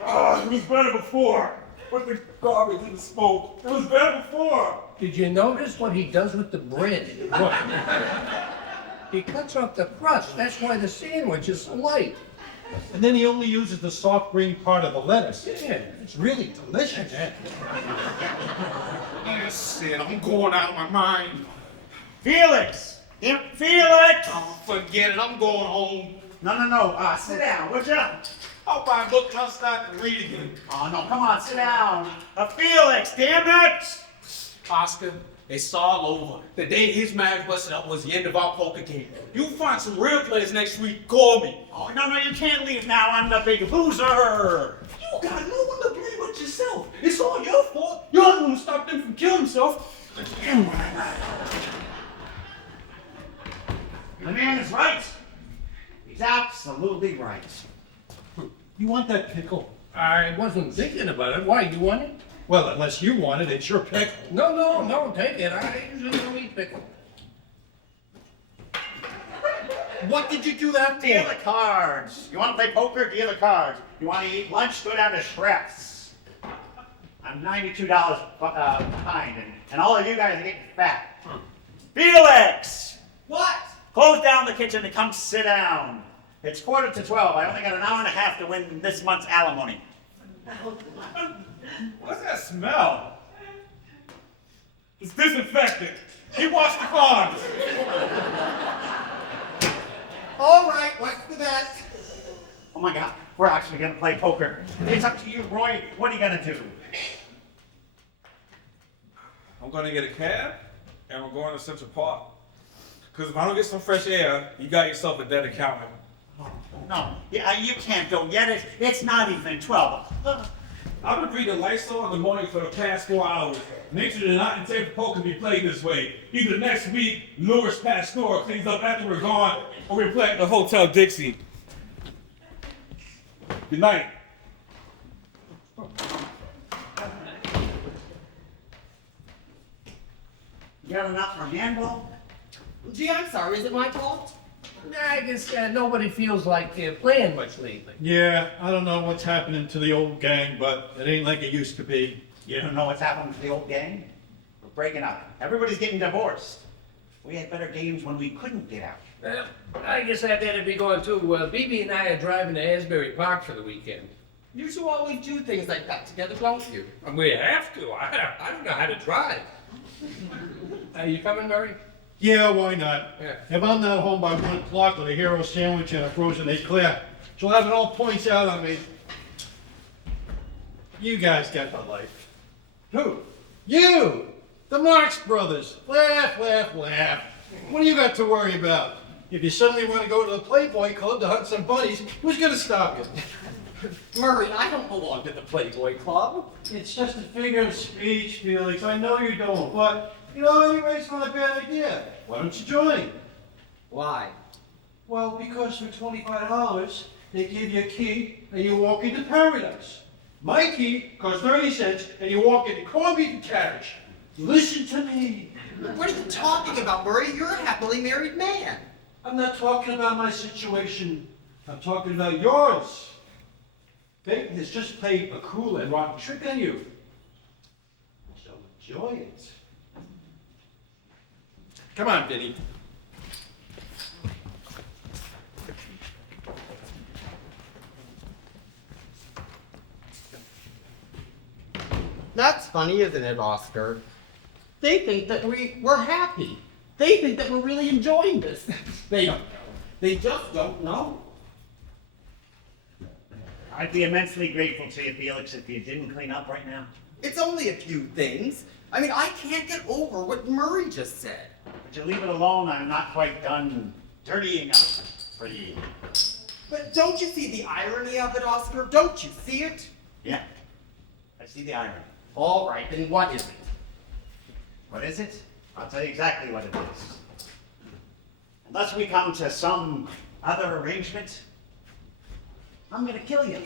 Oh, it was better before. With the garbage and the smoke. It was better before. Did you notice what he does with the bread? What? He cuts off the crust. That's why the sandwich is so light. And then he only uses the soft green part of the lettuce. Yeah. It's really delicious. Listen, I'm going out of my mind. Felix! Yeah, Felix! Oh, forget it. I'm going home. No. Sit down, would ya? I'll buy a book and I'll start reading. Oh, no, come on, sit down. Felix, damn it! Oscar, it's all over. The day his marriage busted up was the end of our poker game. You find some real players next week, call me. Oh, no, you can't leave now. I'm the big loser. You got no one to blame but yourself. It's all your fault. You're the one who stopped him from killing himself. The man is right. He's absolutely right. You want that pickle? I wasn't thinking about it. Why, you want it? Well, unless you want it, it's your pickle. No, take it. I usually don't eat pickle. What did you do that Deal for? the cards. You want to play poker? Deal the cards. You want to eat lunch? Go down to Shrek's. I'm $92 behind, and all of you guys are getting fat. Felix! What? Close down the kitchen and come sit down. It's 11:45. I only got an hour and a half to win this month's alimony. What's that smell? It's disinfectant. He washed the cards. All right, what's the bet? Oh my God, we're actually gonna play poker. It's up to you, Roy. What are you gonna do? I'm gonna get a cab and we're going to Central Park. Because if I don't get some fresh air, you got yourself a dead accountant. No, yeah, you can't go yet. It's not even 12. I've been reading Lysol in the morning for the past 4 hours. Nature did not intend for poker to be played this way. Either next week, Louis Pasteur cleans up after we're gone, or we play at the Hotel Dixie. Good night. You got enough for handball? Gee, I'm sorry, is it my fault? I guess nobody feels like playing much lately. Yeah, I don't know what's happening to the old gang, but it ain't like it used to be. You don't know what's happening to the old gang? We're breaking up. Everybody's getting divorced. We had better games when we couldn't get out. Well, I guess I better be going too. BB and I are driving to Asbury Park for the weekend. You two always do things like that together, don't you? And we have to. I don't know how to drive. Are you coming, Murray? Yeah, why not? Yeah. If I'm not home by 1 o'clock with a hero sandwich and a frozen eclair, she'll have it all points out on me. You guys got the life. Who? You! The Marx Brothers. Laugh, laugh, laugh. What do you got to worry about? If you suddenly want to go to the Playboy Club to hunt some bunnies, who's gonna stop you? Murray, I don't belong to the Playboy Club. It's just a figure of speech, Felix. I know you don't, but you know, anyways, not a bad idea. Why don't you join? Why? Well, because for $25, they give you a key and you walk into paradise. My key costs 30 cents and you walk into corned beef and carriage. Listen to me. What are you talking about, Murray? You're a happily married man. I'm not talking about my situation. I'm talking about yours. Fate has just played a cruel and rotten trick on you. I shall enjoy it. Come on, Vinny. That's funny, isn't it, Oscar? They think that we're happy. They think that we're really enjoying this. They don't know. They just don't know. I'd be immensely grateful to you, Felix, if you didn't clean up right now. It's only a few things. I mean, I can't get over what Murray just said. But you leave it alone, I'm not quite done dirtying up for you. But don't you see the irony of it, Oscar? Don't you see it? Yeah, I see the irony. All right, then what is it? What is it? I'll tell you exactly what it is. Unless we come to some other arrangement, I'm gonna kill you.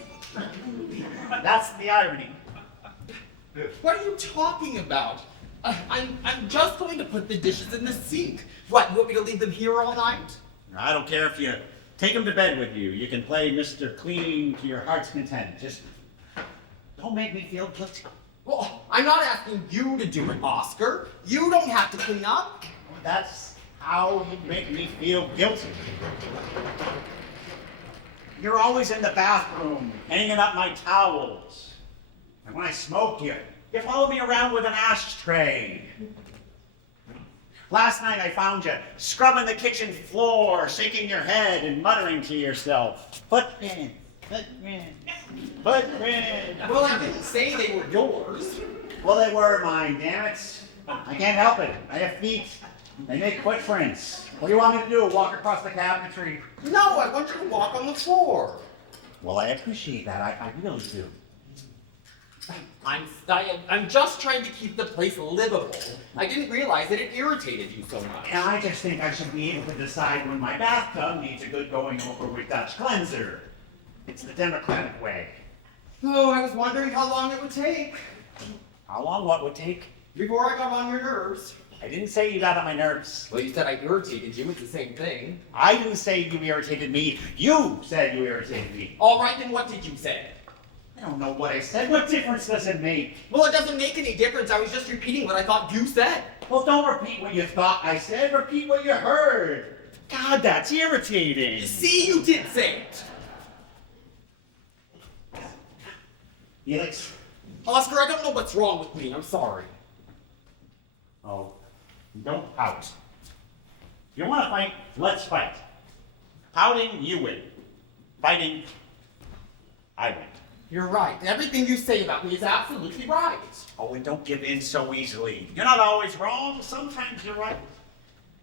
That's the irony. What are you talking about? I'm just going to put the dishes in the sink. What, you want me to leave them here all night? I don't care if you take them to bed with you. You can play Mr. Clean to your heart's content. Just don't make me feel guilty. Well, I'm not asking you to do it, Oscar. You don't have to clean up. That's how you make me feel guilty. You're always in the bathroom, hanging up my towels. And when I smoke, you follow me around with an ashtray. Last night I found you scrubbing the kitchen floor, shaking your head and muttering to yourself, footprints, footprints, footprints. Well, I didn't say they were yours. Well, they were mine, damn it. I can't help it. I have feet. They make footprints. What do you want me to do? Walk across the cabinetry? No, I want you to walk on the floor. Well, I appreciate that. I really do. I'm just trying to keep the place livable. I didn't realize that it irritated you so much. And I just think I should be able to decide when my bathtub needs a good going over with Dutch cleanser. It's the democratic way. Oh, I was wondering how long it would take How long? What would take? before I got on your nerves. I didn't say you got on my nerves. Well, you said I irritated you. It's the same thing. I didn't say you irritated me. You said you irritated me. All right, then what did you say? I don't know what I said. What difference does it make? Well, it doesn't make any difference. I was just repeating what I thought you said. Well, don't repeat what you thought I said. Repeat what you heard. God, that's irritating. See, you did say it. Felix. Oscar, I don't know what's wrong with me. I'm sorry. Oh, don't pout. If you want to fight, let's fight. Pouting, you win. Fighting, I win. You're right. Everything you say about me is absolutely right. Oh, and don't give in so easily. You're not always wrong. Sometimes you're right.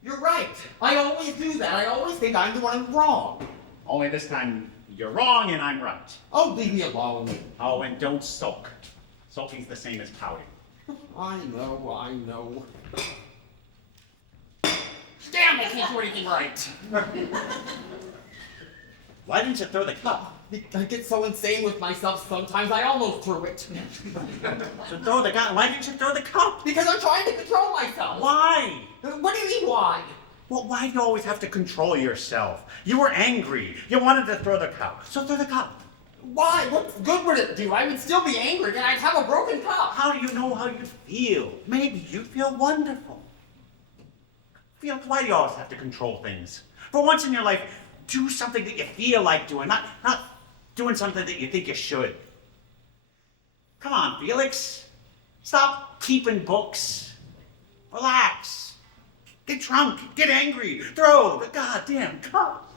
You're right. I always do that. I always think I'm the one who's wrong. Only this time you're wrong and I'm right. Oh, leave me alone. Oh, and don't sulk. Sulking's the same as pouting. I know. Damn, I can't do anything right. Why didn't you throw the cup? I get so insane with myself sometimes, I almost threw it. So throw the cup. Why didn't you throw the cup? Because I'm trying to control myself. Why? What do you mean, why? Well, why do you always have to control yourself? You were angry. You wanted to throw the cup. So throw the cup. Why? What good would it do? I would still be angry and I'd have a broken cup. How do you know how you feel? Maybe you feel wonderful. Felix, why do you always have to control things? For once in your life, do something that you feel like doing, not doing something that you think you should. Come on, Felix. Stop keeping books. Relax. Get drunk. Get angry. Throw the goddamn cup.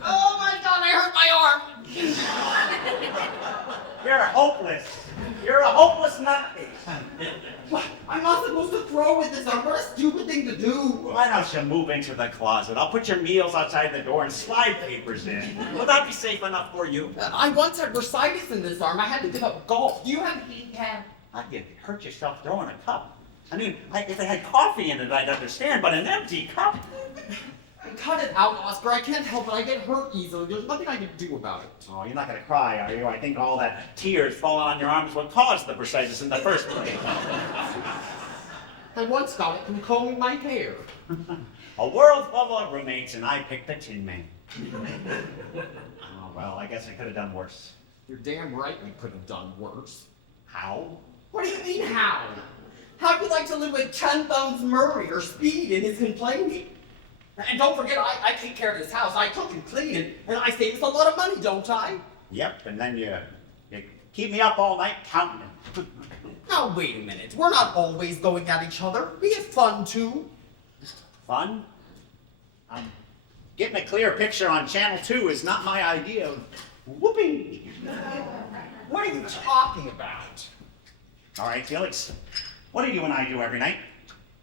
Oh my God, I hurt my arm. You're hopeless. You're a hopeless nutcase. What? I'm not supposed to throw with this arm. What a stupid thing to do. Why don't you move into the closet? I'll put your meals outside the door and slide papers in. Will that be safe enough for you? I once had bursitis in this arm. I had to give up golf. Do you have a heating pad? You'd hurt yourself throwing a cup. I mean, if it had coffee in it, I'd understand, but an empty cup? Cut it out, Oscar. I can't help it. I get hurt easily. There's nothing I can do about it. Oh, you're not gonna cry, are you? I think all that tears falling on your arms what caused the bursitis in the first place. I once got it from combing my hair. A world full of roommates, and I picked the Tin Man. Oh, well, I guess I could have done worse. You're damn right we could have done worse. How? What do you mean, how? How'd you like to live with 10 thumbs Murray or Speed in his complaining? And don't forget, I take care of this house. I cook and clean, and I save us a lot of money, don't I? Yep, and then you keep me up all night counting them. Now, wait a minute. We're not always going at each other. We have fun, too. Fun? Getting a clear picture on Channel 2 is not my idea of whooping. What are you talking about? All right, Felix, what do you and I do every night?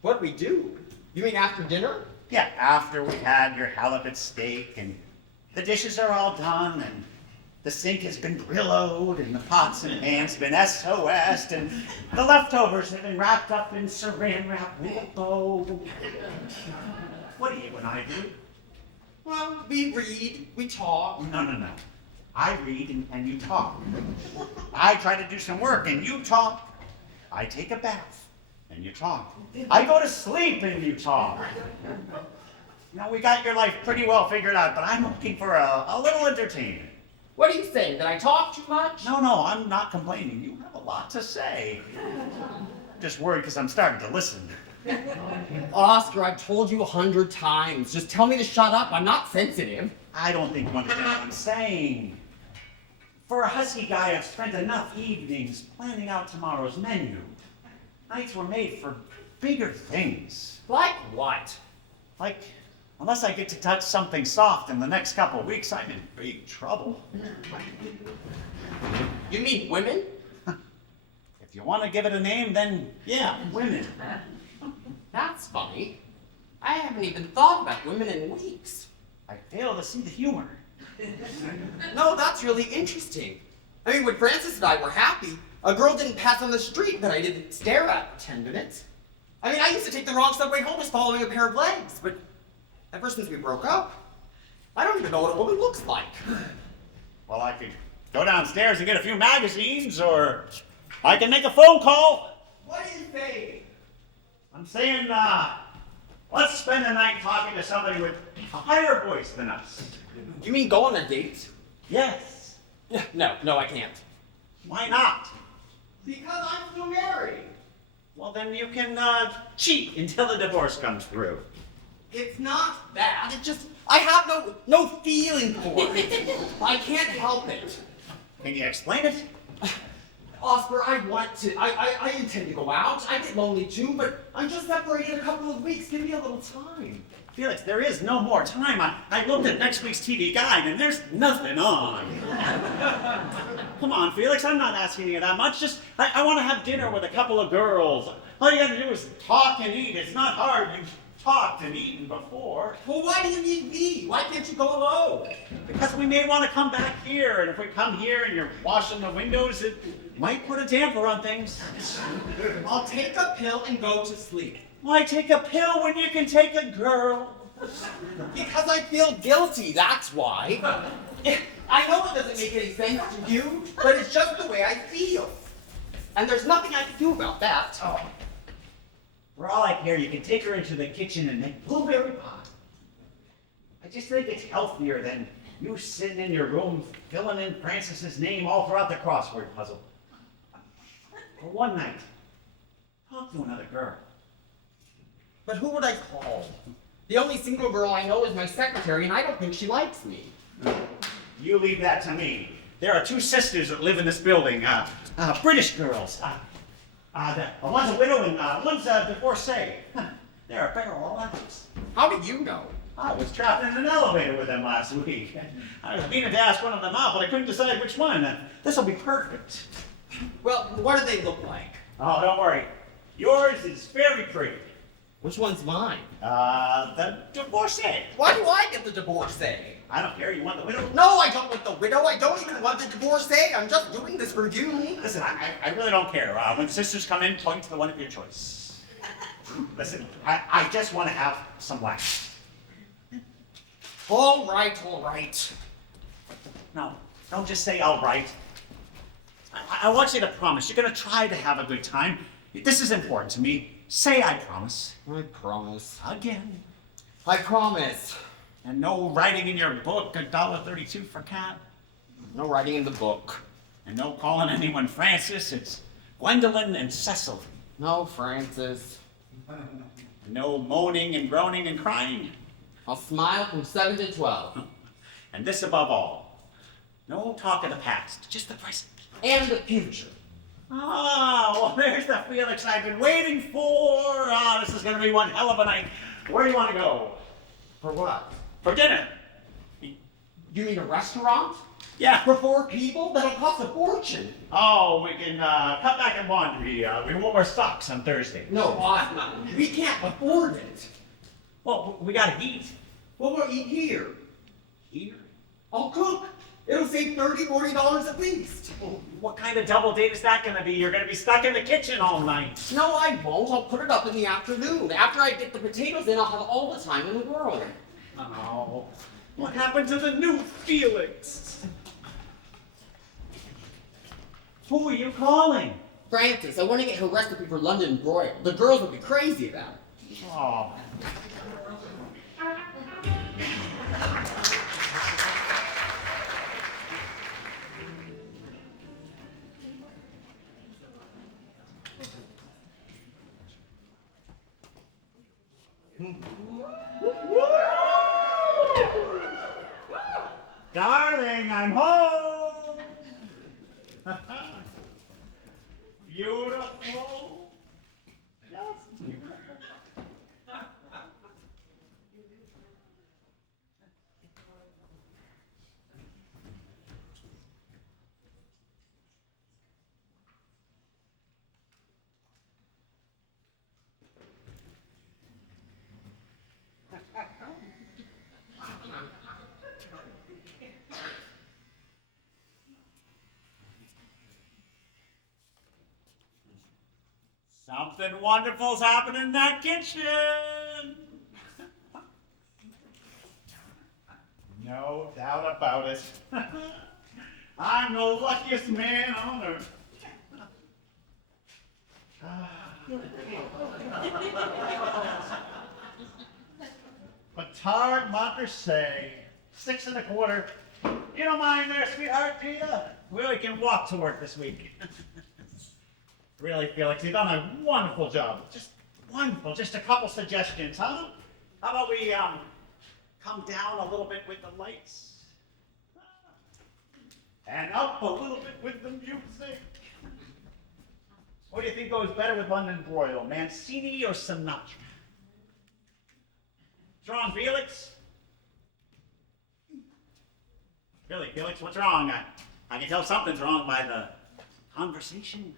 What we do? You mean after dinner? Yeah, after we had your halibut steak and the dishes are all done and the sink has been Brillo'd and the pots and pans have been SOS'd and the leftovers have been wrapped up in saran wrap with a bow. What do you and I do? Well, we read, we talk. No. I read and you talk. I try to do some work and you talk. I take a bath and you talk. I go to sleep and you talk. Now, we got your life pretty well figured out, but I'm looking for a little entertainment. What are you saying? That I talk too much? No, I'm not complaining. You have a lot to say. Just worried because I'm starting to listen. Oscar, I've told you 100 times. Just tell me to shut up. I'm not sensitive. I don't think you understand what I'm saying. For a husky guy, I've spent enough evenings planning out tomorrow's menu. Nights were made for bigger things. Like what? Like, unless I get to touch something soft in the next couple of weeks, I'm in big trouble. You mean women? If you want to give it a name, then yeah, women. That's funny. I haven't even thought about women in weeks. I fail to see the humor. No, that's really interesting. I mean, when Francis and I were happy, a girl didn't pass on the street that I didn't stare at for 10 minutes. I mean, I used to take the wrong subway home just following a pair of legs, but ever since we broke up, I don't even know what a woman looks like. Well, I could go downstairs and get a few magazines, or I can make a phone call. What do you say? I'm saying, let's spend the night talking to somebody with a higher voice than us. You mean go on a date? Yes. No, I can't. Why not? Because I'm still married. Well, then you can cheat until the divorce comes through. It's not that. It's just I have no feeling for it. I can't help it. Can you explain it? Oscar, I intend to go out. I get lonely too, but I'm just separated a couple of weeks. Give me a little time. Felix, there is no more time. I looked at next week's TV guide and there's nothing on. Come on, Felix, I'm not asking you that much. Just, I want to have dinner with a couple of girls. All you gotta do is talk and eat. It's not hard. You've talked and eaten before. Well, why do you need me? Why can't you go alone? Because we may want to come back here, and if we come here and you're washing the windows, it might put a damper on things. I'll take a pill and go to sleep. Why take a pill when you can take a girl? Because I feel guilty, that's why. I know it doesn't make any sense to you, but it's just the way I feel. And there's nothing I can do about that. Oh. For all I care, you can take her into the kitchen and make blueberry pie. I just think it's healthier than you sitting in your room filling in Francis's name all throughout the crossword puzzle. For one night, talk to another girl. But who would I call? The only single girl I know is my secretary, and I don't think she likes me. You leave that to me. There are two sisters that live in this building, British girls. One's a widow and one's a divorcee. They're a pair of lives. How do you know? I was trapped in an elevator with them last week. I was meaning to ask one of them out, but I couldn't decide which one. This'll be perfect. Well, what do they look like? Oh, don't worry. Yours is very pretty. Which one's mine? The divorcee. Why do I get the divorcee? I don't care. You want the widow? No, I don't want the widow. I don't even want the divorcee. I'm just doing this for you. Listen, I really don't care. When sisters come in, point to the one of your choice. Listen, I just want to have some laughs. All right. No, don't just say all right. I want you to promise you're going to try to have a good time. This is important to me. say I promise. I promise. Again. I promise. And no writing in your book, $1.32 for cat. No writing in the book. And no calling anyone Francis, it's Gwendolyn and Cecil. No, Francis. No moaning and groaning and crying. I'll smile from 7 to 12. And this above all, no talk of the past, just the present. And the future. Ah, well, there's the Felix I've been waiting for. Ah, this is going to be one hell of a night. Where do you want to go? For what? For dinner. You mean a restaurant? Yeah. For 4 people? That'll cost a fortune. Oh, we can cut back in laundry. We won't wear socks on Thursday. No, Austin, we can't afford it. Well, we got to eat. Well, we'll eat here. Here? I'll cook. It'll save $30, $40 at least. What kind of double date is that going to be? You're going to be stuck in the kitchen all night. No, I won't. I'll put it up in the afternoon. After I get the potatoes in, I'll have all the time in the world. Oh, what happened to the new Felix? Who are you calling? Francis, I want to get her recipe for London broil. The girls will be crazy about it. Oh. Darling, I'm home. Beautiful. Just beautiful. Something wonderful's happening in that kitchen. No doubt about it. I'm the luckiest man on earth. Petard Monterey, 6 1/4. You don't mind there, sweetheart, do you? We really can walk to work this week. Really, Felix, you've done a wonderful job. Just wonderful. Just a couple suggestions, huh? How about we come down a little bit with the lights? And up a little bit with the music. What do you think goes better with London broil, Mancini or Sinatra? What's wrong, Felix? Really, Felix, what's wrong? I can tell something's wrong by the conversation.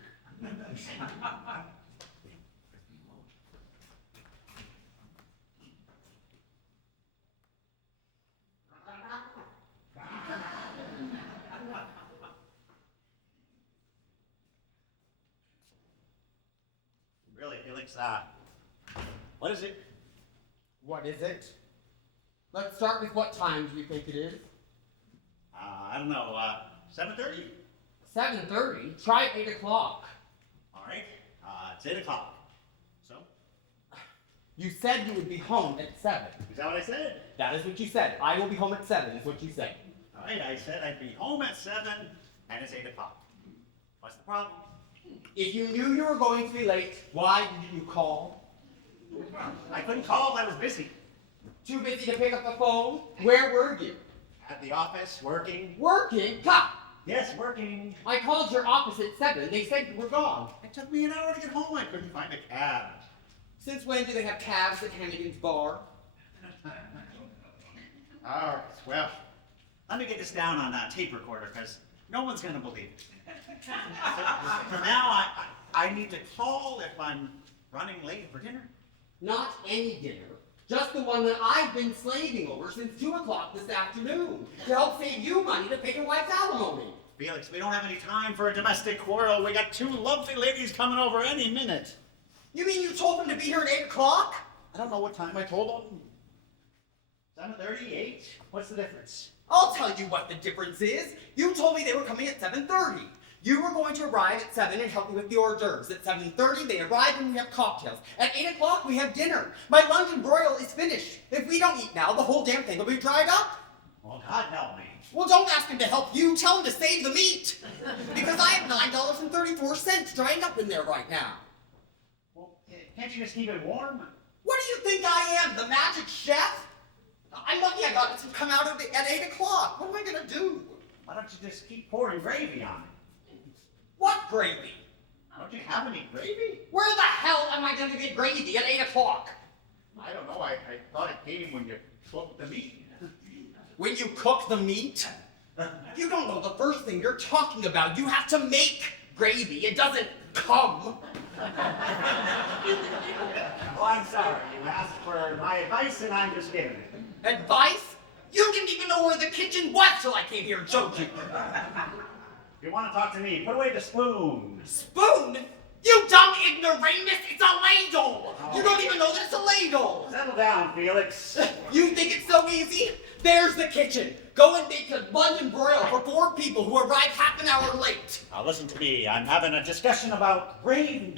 Really, Felix, what is it? What is it? Let's start with what time do you think it is? I don't know, 7:30? 7:30? Try 8 o'clock. All right, it's 8 o'clock. So, You said you would be home at 7. is that what I said? That is what you said. I will be home at 7 is what you said. All right, I said I'd be home at 7, and it's 8 o'clock. What's the problem? If you knew you were going to be late, why didn't you call? I couldn't call, I was busy. Too busy to pick up the phone? Where were you? At the office, working. Working? Ha! Yes, working. I called your office at 7. They said you were gone. It took me an hour to get home. I couldn't find a cab. Since when do they have cabs at Hannigan's Bar? All right, well, let me get this down on a tape recorder because no one's going to believe it. For now, I need to call if I'm running late for dinner. Not any dinner. Just the one that I've been slaving over since 2 o'clock this afternoon to help save you money to pay your wife's alimony. Felix, we don't have any time for a domestic quarrel. We got 2 lovely ladies coming over any minute. You mean you told them to be here at 8 o'clock? I don't know what time I told them. 7:38? What's the difference? I'll tell you what the difference is. You told me they were coming at 7:30. You were going to arrive at 7 and help me with the hors d'oeuvres. At 7:30, they arrive and we have cocktails. At 8 o'clock, we have dinner. My London broil is finished. If we don't eat now, the whole damn thing will be dried up. Well, God help me. Well, don't ask him to help you. Tell him to save the meat. Because I have $9.34 drying up in there right now. Well, can't you just keep it warm? What do you think I am, the magic chef? I'm lucky I got it to come out at 8 o'clock. What am I going to do? Why don't you just keep pouring gravy on it? What gravy? Don't you have any gravy? Where the hell am I going to get gravy at 8 o'clock? I don't know. I thought it came when you cooked the meat. When you cook the meat? You don't know the first thing you're talking about. You have to make gravy. It doesn't come. Well, I'm sorry. You asked for my advice, and I'm just giving it. Advice? You didn't even know where the kitchen was till I came here and showed you. If you want to talk to me, put away the spoon. Spoon? You dumb ignoramus! It's a ladle! You don't even know that it's a ladle! Settle down, Felix. You think it's so easy? There's the kitchen. Go and make a London broil for 4 people who arrive half an hour late. Now listen to me. I'm having a discussion about gravy.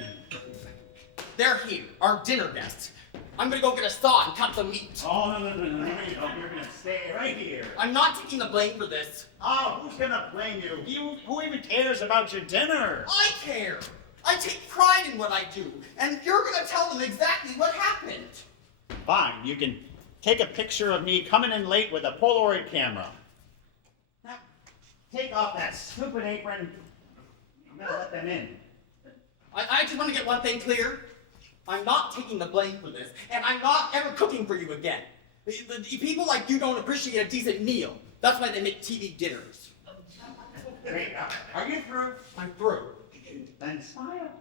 They're here, our dinner guests. I'm gonna go get a saw and cut the meat. Oh, no. You're going to stay right here. I'm not taking the blame for this. Oh, who's going to blame you? Who even cares about your dinner? I care. I take pride in what I do, and you're gonna tell them exactly what happened. Fine, you can take a picture of me coming in late with a Polaroid camera. Now, take off that stupid apron. I'm gonna let them in. I just want to get one thing clear. I'm not taking the blame for this, and I'm not ever cooking for you again. The people like you don't appreciate a decent meal. That's why they make TV dinners. Wait, are you through? I'm through. Then smile.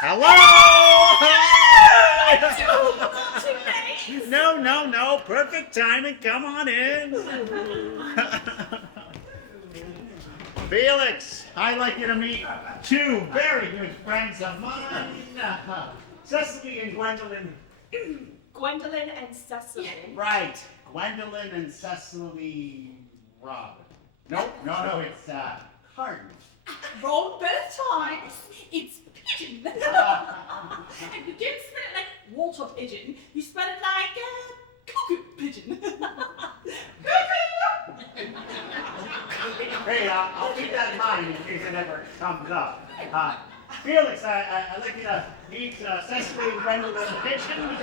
Hello! No. Perfect timing. Come on in. Felix, I'd like you to meet 2 very good friends of mine. Cecily and Gwendolyn. Gwendolyn and Cecily. Right. Gwendolyn and Cecily Robin. No, it's Cardinal. Wrong both times. It's pigeon. And you don't spell it like water pigeon. You spell it like cuckoo pigeon. Hey, I'll keep that in mind in case it ever comes up. Felix, I'd like you to meet Cecily and Gwendolyn the pigeon.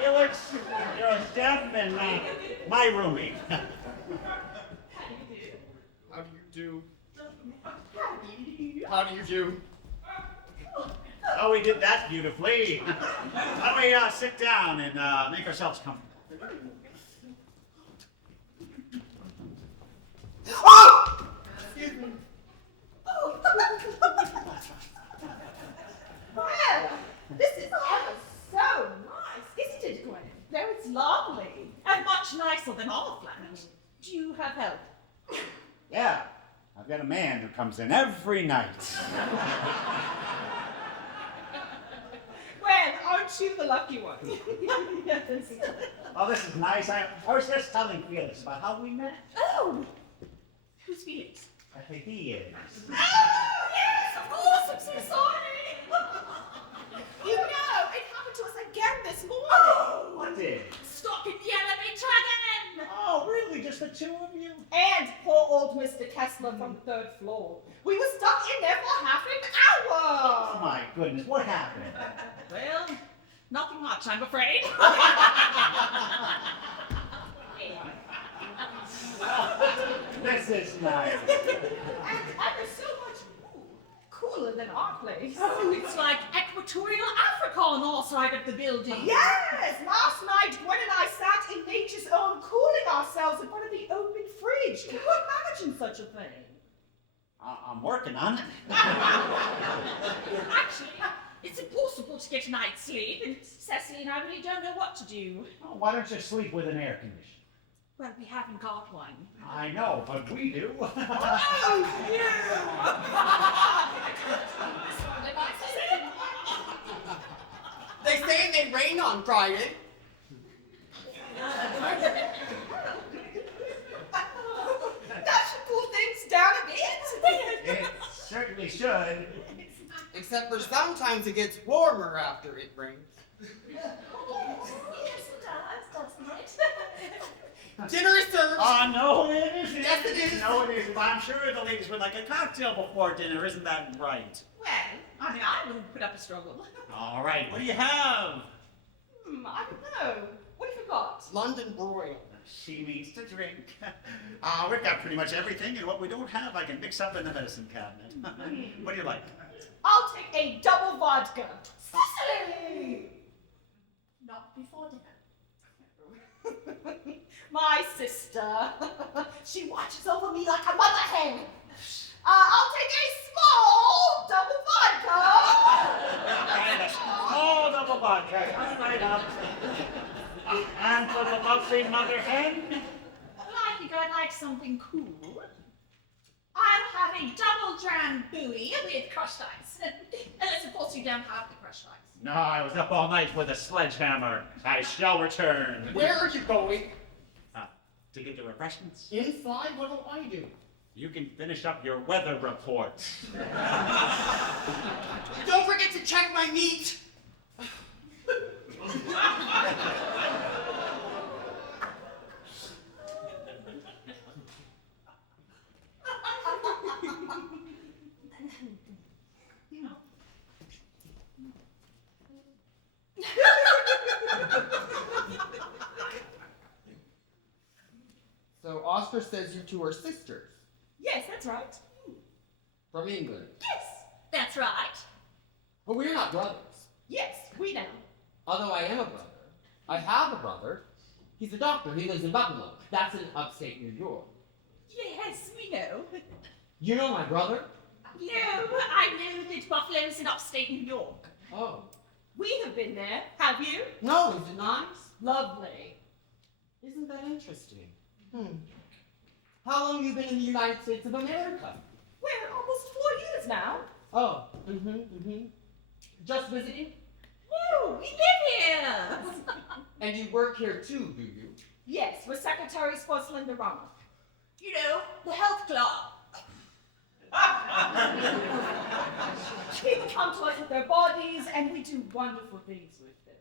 Felix, you're Steph and my roomie. How do you do? How do you do? Oh, we did that beautifully. Why don't we sit down and make ourselves comfortable? Oh! Excuse me. Well, this is ever so nice, isn't it, Gwen? No, it's lovely. And much nicer than our flat. Do you have help? Yeah, I've got a man who comes in every night. Well, aren't you the lucky one? Yes. Oh, this is nice. I was just telling Felix about how we met. Oh, who's Felix? He is. Oh, yes, of course, I'm so sorry. You know, it happened to us again this morning. Oh, what did? Stuck in the elevator again. Oh, really? Just the 2 of you? And poor old Mr. Kessler from the 3rd floor. We were stuck in there for half an Oh hour. my goodness, what happened? Well, nothing much, I'm afraid. This is nice. And ever so much cooler than our place. Oh, it's like equatorial Africa on our side of the building. Yes! Last night, Gwen and I sat in nature's own cooling ourselves in front of the open fridge. Can you imagine such a thing? I'm working on it. Actually, it's impossible to get a night's sleep, and Cecily and I really don't know what to do. Oh, why don't you sleep with an air conditioner? Well, we haven't got one. I know, but we do. Oh, They say it may rain on Friday. certainly should. Except for sometimes it gets warmer after it rains. Yes, it does, doesn't it? Dinner is served. No, it isn't. Yes, it is. No, it isn't. I'm sure the ladies would like a cocktail before dinner. Isn't that right? Well, I mean, I wouldn't put up a struggle. All right. What do you have? I don't know. What have you got? London broil. She needs to drink. We've got pretty much everything, and what we don't have, I can mix up in the medicine cabinet. What do you like? I'll take a double vodka. Cecily! Not before dinner. My sister. She watches over me like a mother hen. I'll take a small double vodka. And a small double vodka. Come right up. And for the lovely mother hen? I think I'd like something cool. I'll have a double drambuie with crushed ice. Unless, of course, you don't have the crushed ice. No, I was up all night with a sledgehammer. I shall return. Where are you going? To get the refreshments? Inside? What'll I do? You can finish up your weather report. Don't forget to check my meat. So Oscar says you two are sisters Yes, that's right. from England. Yes, that's right. But we're not brothers. Yes, we know. Although I am a brother. I have a brother. He's a doctor. He lives in Buffalo. That's in upstate New York. Yes, we know. You know my brother? No, I know that Buffalo's in upstate New York. Oh. We have been there, have you? No, is it nice? Lovely. Isn't that interesting? How long have you been in the United States of America? Well, almost 4 years now. Oh, Just visiting? No, we live here. And you work here too, do you? Yes, we're secretaries for Linda Rama. You know, the health club. People come to us with their bodies, and we do wonderful things with them.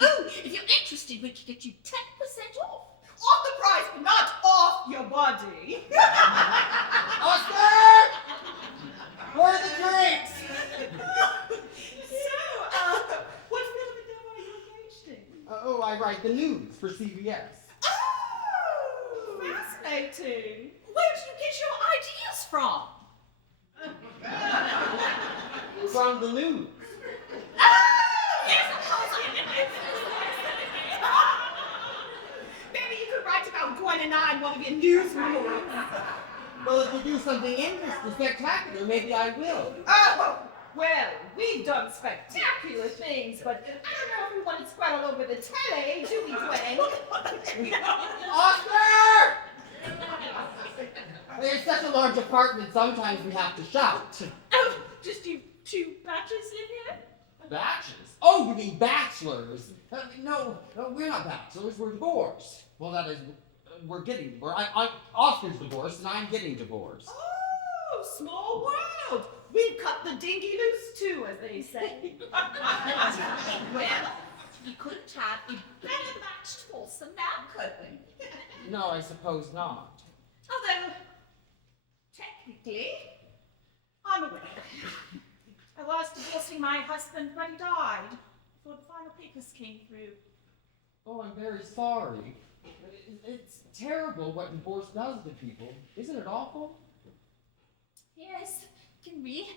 Oh, if you're interested, we can get you 10% off. Off the price, but not off your body. Oscar! Where are the drinks? So, what film of the devil are you engaged in? I write the news for CBS. Oh, fascinating. Where do you get your ideas from? From the news. Yes, of course. Maybe you could write about Gwen and I in one of your newsreels. Well, if you do something interesting, spectacular, maybe I will. Oh, well, we've done spectacular things, but I don't know if we want to spread all over the telly, do we, Gwen? Oscar! There's such a large apartment, sometimes we have to shout. Oh, just you two batches live here? Batches? Oh, you mean bachelors? No, we're not bachelors, we're divorced. Well, that is, we're getting divorced. Oscar's divorced, and I'm getting divorced. Oh, small world. We've cut the dinky loose too, as they say. Well, we couldn't have a better matched foursome now, could we? No, I suppose not. Although, technically, I'm aware. I was divorcing my husband, but he died before the final papers came through. Oh, I'm very sorry. It's terrible what divorce does to people. Isn't it awful? Yes, it can be.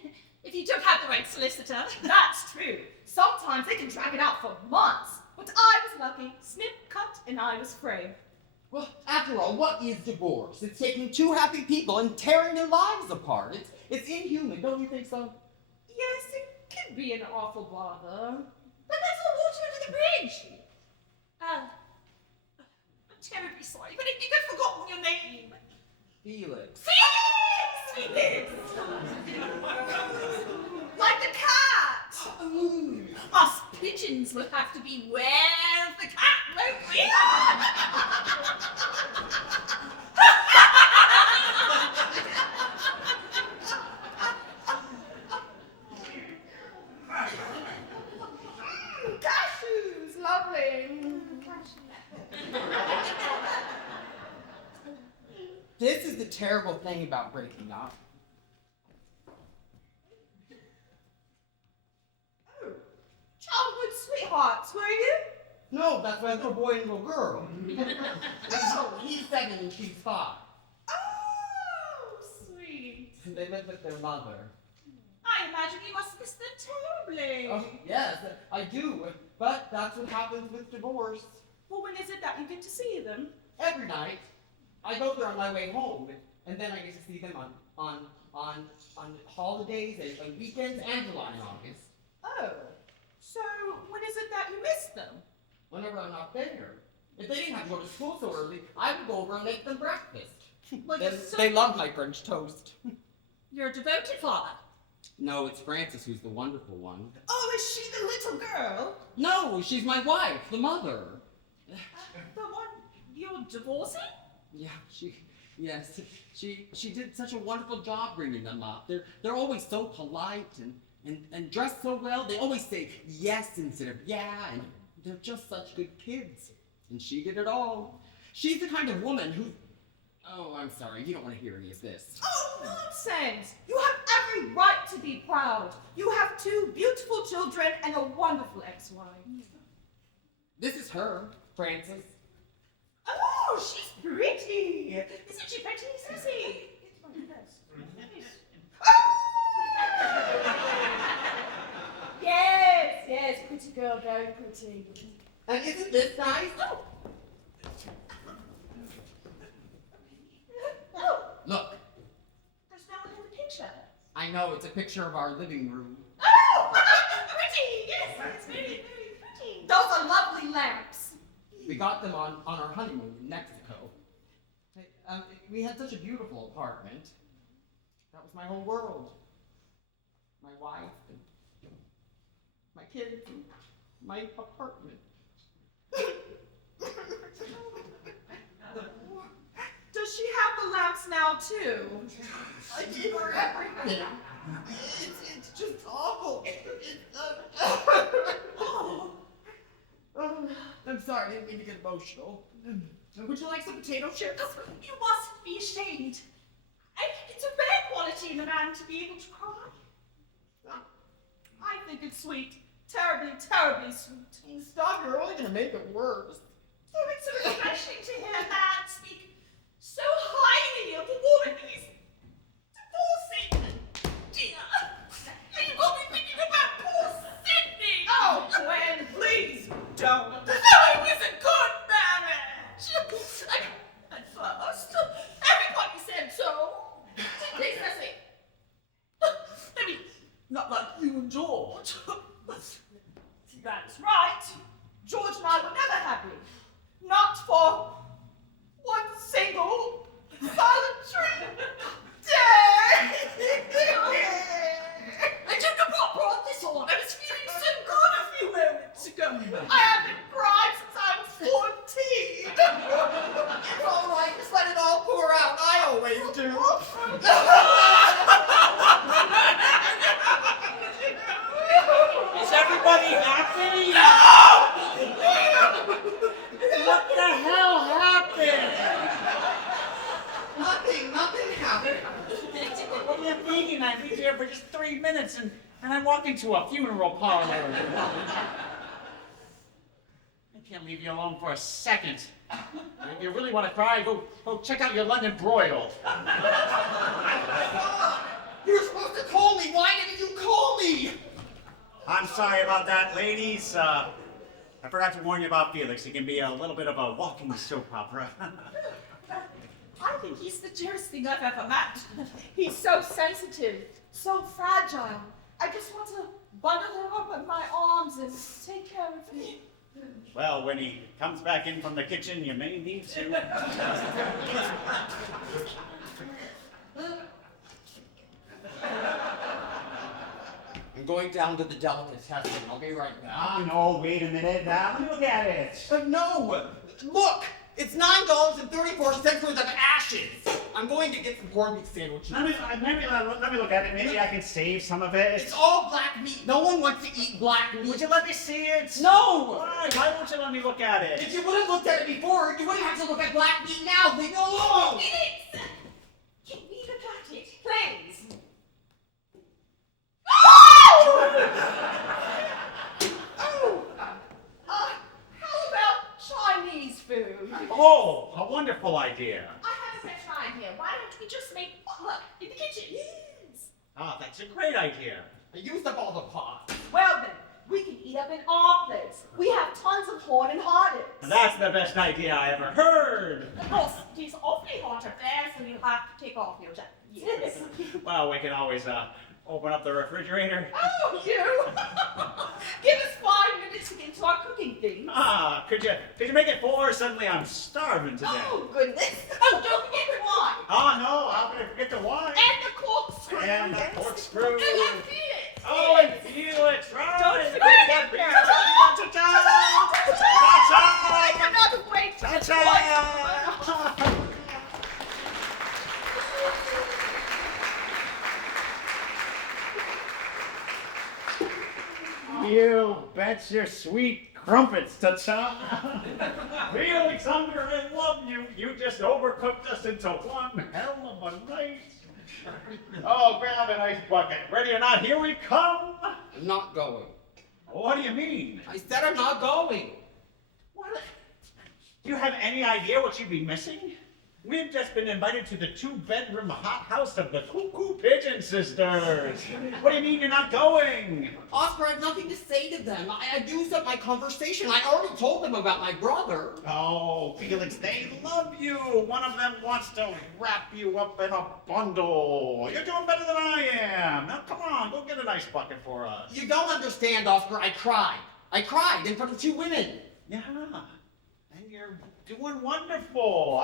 If you don't have the right solicitor. That's true. Sometimes they can drag it out for months. But I was lucky. Snip, cut, and I was free. Well, after all, what is divorce? It's taking two happy people and tearing their lives apart. It's inhuman, don't you think so? Yes, it can be an awful bother. But that's all water under the bridge. I'm terribly sorry, but I think I've forgotten your name. Felix. Felix! Like the cat! Us pigeons will have to beware of the cat, won't we? This is the terrible thing about breaking up. Oh, childhood sweethearts, were you? No, that's my little boy and little girl. No, he's 7 and she's 5. Oh, sweet. They live with their mother. I imagine you must miss them terribly. Oh, yes, I do. But that's what happens with divorce. Well, when is it that you get to see them? Every night, I go there on my way home, and then I get to see them on holidays and on weekends and July and August. Oh, so when is it that you miss them? Whenever I'm not there. If they didn't have to go to school so early, I would go over and make them breakfast. Well, They love my French toast. You're a devoted father. No, it's Frances who's the wonderful one. Oh, is she the little girl? No, she's my wife, the mother. The one you're divorcing? Yeah, she did such a wonderful job bringing them up. They're always so polite and dressed so well. They always say yes instead of yeah, and they're just such good kids. And she did it all. She's the kind of woman who... Oh, I'm sorry, you don't want to hear any of this. Oh, nonsense! You have every right to be proud. You have 2 beautiful children and a wonderful ex-wife. This is her, Frances. Oh, she's pretty. Isn't she pretty, Sissy? Yes, pretty girl, very pretty. And isn't this nice? Oh, Look, there's no one in the picture. I know it's a picture of our living room. Oh, pretty! Yes, it's very, very pretty. Those are lovely lamps. We got them on our honeymoon in Mexico. We had such a beautiful apartment. That was my whole world. My wife, and my kids, and my apartment. Does she have the lamps now too? I gave her everything. It's just awful. I'm sorry, I didn't mean to get emotional. Would you like some potato chips? You mustn't be ashamed. It's a rare quality in a man to be able to cry. I think it's sweet. Terribly, terribly sweet. Stop, you're only gonna make it worse. Oh, it's so refreshing to hear a man speak so highly of the woman he's divorcing. Dear, you will be thinking about poor Sydney. Oh, Gwen, please don't. No, it was a good marriage. At first, everybody said so. Didn't they, Cecily? I mean, not like you and George. That's right. George and I were never happy. Not for one single solitary day. I don't know what brought this on. I was feeling so good a few moments ago. I haven't cried since I was 14. It's all right, just let it all pour out. I always do. Is everybody happy? What the hell happened? Nothing happened. What are you thinking? I've been here for just 3 minutes and I walk into a funeral parlor. I can't leave you alone for a second. If you really want to cry, go check out your London broil. You're supposed to call me. Why didn't you call me? I'm sorry about that, ladies. I forgot to warn you about Felix. He can be a little bit of a walking soap opera. I think he's the dearest thing I've ever met. He's so sensitive, so fragile. I just want to bundle him up in my arms and take care of him. Well, when he comes back in from the kitchen, you may need to. I'm going down to the delicatessen. I'll be right back. No, wait a minute. Now, look at it. No! Look! It's $9.34 worth of ashes! I'm going to get some corned beef sandwiches. Let me look at it. Maybe I can save some of it. It's all black meat. No one wants to eat black meat. Would you let me see it? No! Why? Why won't you let me look at it? If you would have looked at it before, you wouldn't have to look at black meat now. Leave me alone! Felix! Please. Oh! How about Chinese food? Oh, a wonderful idea. I have a better idea. Why don't we just make potluck in the kitchen? Yes. Ah, that's a great idea. I used up all the pots. Well then, we can eat up in our place. We have tons of Horn and Hardings. That's the best idea I ever heard. Of course, it is awfully hot up there, so you'll have to take off your jacket. Yes. Well, we can always open up the refrigerator. Oh, you! Give us 5 minutes to get into our cooking things. Ah, could you make it 4? Suddenly I'm starving today. Oh, goodness. Oh, don't forget the wine. Oh no, how could I forget the wine? And the corkscrew. And the yes. corkscrew. And Felix. Oh, and Felix, right? Don't And forget the him. I Ta-ta! cannot wait. Ta-ta! You bet your sweet crumpets, ta-ta! Alexander, I love you. You just overcooked us into one hell of a night. Oh, grab an ice bucket. Ready or not, here we come. I'm not going. What do you mean? I said I'm not going. What? Do you have any idea what you'd be missing? We've just been invited to the 2-bedroom hothouse of the Cuckoo Pigeon Sisters. What do you mean you're not going? Oscar, I have nothing to say to them. I used up my conversation. I already told them about my brother. Oh, Felix, they love you. One of them wants to wrap you up in a bundle. You're doing better than I am. Now, come on, go get an ice bucket for us. You don't understand, Oscar. I cried. I cried in front of 2 women. Yeah, and you're doing wonderful.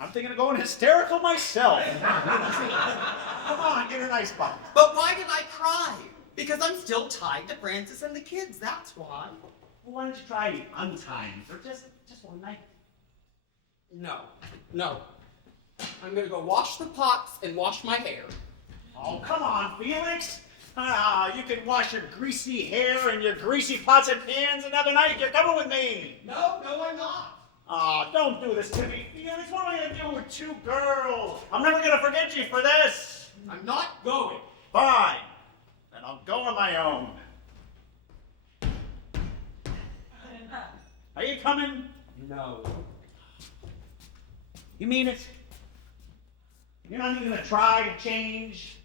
I'm thinking of going hysterical myself. Come on, get an ice bucket. But why did I cry? Because I'm still tied to Francis and the kids. That's why. Well, why don't you try untying for just one night? No. No. I'm gonna go wash the pots and wash my hair. Oh, come on, Felix. Ah, you can wash your greasy hair and your greasy pots and pans another night if you're coming with me. No, I'm not. Ah, don't do this to me, Felix. What am I gonna do with 2 girls? I'm never gonna forget you for this. I'm not going. Fine. Then I'll go on my own. Are you coming? No. You mean it? You're not even gonna try to change?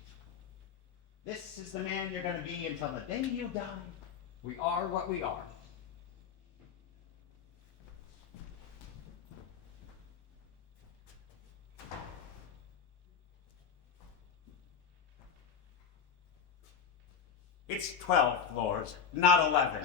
This is the man you're gonna be until the day you die. We are what we are. It's 12 floors, not 11.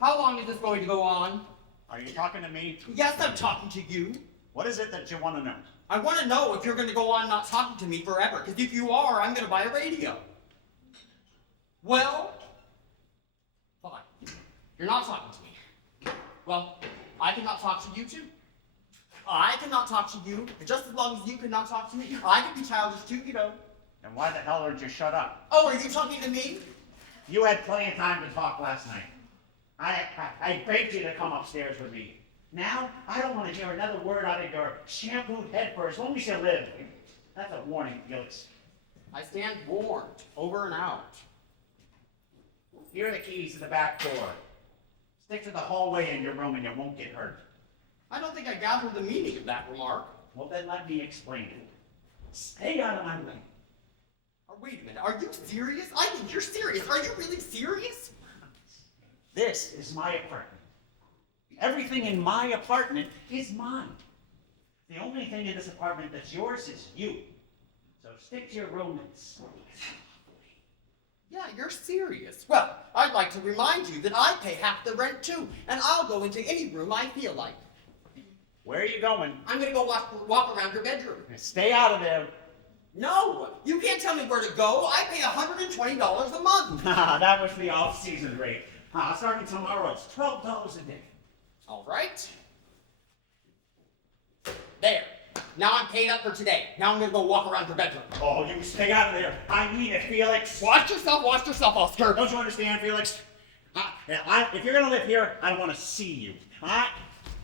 How long is this going to go on? Are you talking to me? Yes, I'm talking to you. What is it that you want to know? I want to know if you're going to go on not talking to me forever, because if you are, I'm going to buy a radio. Well, fine. You're not talking to me. Well, I cannot talk to you too. I cannot talk to you, and just as long as you cannot talk to me, I can be childish too, you know. And why the hell did you shut up? Oh, are you talking to me? You had plenty of time to talk last night. I begged you to come upstairs with me. Now, I don't want to hear another word out of your shampooed head for as long as you live. That's a warning, Felix. I stand warned, over and out. Here are the keys to the back door. Stick to the hallway in your room and you won't get hurt. I don't think I gathered the meaning of that remark. Well, then let me explain it. Stay out of my way. Oh, wait a minute, are you serious? I think you're serious. Are you really serious? This is my apartment. Everything in my apartment is mine. The only thing in this apartment that's yours is you. So stick to your room and sleep. Yeah, you're serious. Well, I'd like to remind you that I pay half the rent too, and I'll go into any room I feel like. Where are you going? I'm gonna go walk around your bedroom. Stay out of there. No, you can't tell me where to go. I pay $120 a month. That was the off-season rate. Starting tomorrow, it's $12 a day. All right. There. Now I'm paid up for today. Now I'm gonna go walk around your bedroom. Oh, you stay out of there. I mean it, Felix. Watch yourself, Oscar. Don't you understand, Felix? If you're gonna live here, I want to see you. I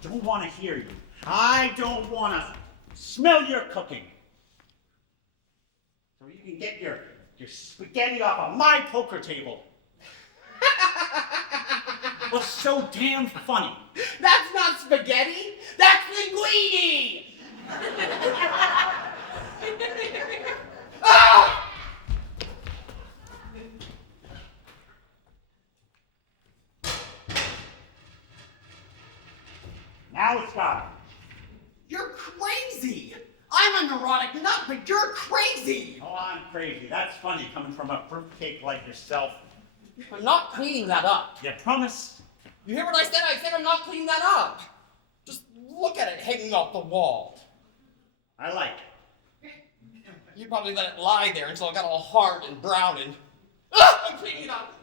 don't want to hear you. I don't want to smell your cooking. So you can get your spaghetti off of my poker table. What's so damn funny? That's not spaghetti. That's linguine. Ah! Now it's got it. You're crazy. I'm a neurotic nut, but you're crazy. Oh, I'm crazy. That's funny coming from a fruitcake like yourself. I'm not cleaning that up. You promise? You hear what I said? I said I'm not cleaning that up. Just look at it hanging off the wall. I like it. You probably let it lie there until it got all hard and brown and... Ah! I'm cleaning it up.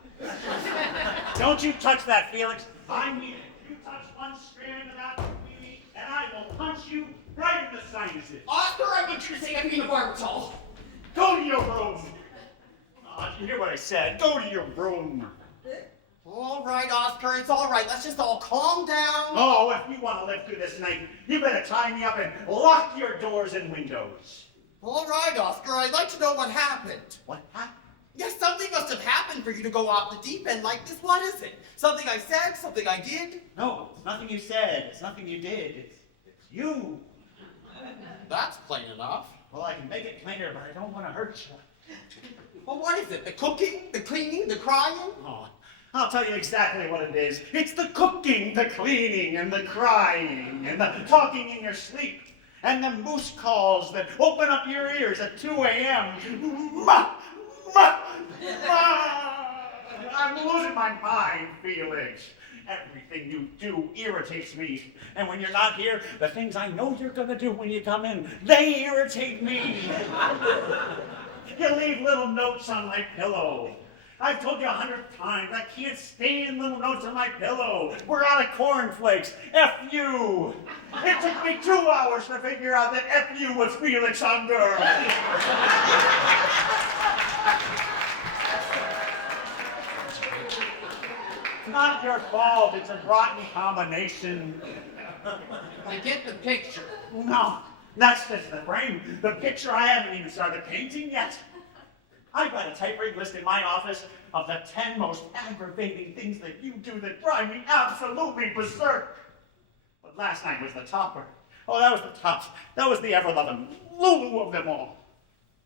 Don't you touch that, Felix. I mean it. You touch one strand of that baby, and I will punch you right in the sinuses. Oscar, I want you to say I'm being a barbitol. Go to your room. You hear what I said? Go to your room. All right, Oscar, it's all right. Let's just all calm down. Oh, if you want to live through this night, you better tie me up and lock your doors and windows. All right, Oscar, I'd like to know what happened. What happened? Yes, something must have happened for you to go off the deep end like this. What is it? Something I said? Something I did? No, it's nothing you said. It's nothing you did. It's you. That's plain enough. Well, I can make it plainer, but I don't want to hurt you. Well, what is it? The cooking? The cleaning? The crying? Oh, I'll tell you exactly what it is. It's the cooking, the cleaning, and the crying, and the talking in your sleep, and the moose calls that open up your ears at 2 a.m. Ma! Ma! Ma! I'm losing my mind, Felix. Everything you do irritates me. And when you're not here, the things I know you're gonna do when you come in, they irritate me. You leave little notes on my pillow. I've told you 100 times, I can't stand little notes on my pillow. We're out of cornflakes. F you. It took me 2 hours to figure out that F you was Felix Unger. It's not your fault. It's a rotten combination. I get the picture. No, that's just the frame. The picture I haven't even started painting yet. I've got a typewritten list in my office of the 10 most aggravating things that you do that drive me absolutely berserk. But last night was the topper. Oh, that was the top. That was the ever-loving Lulu of them all.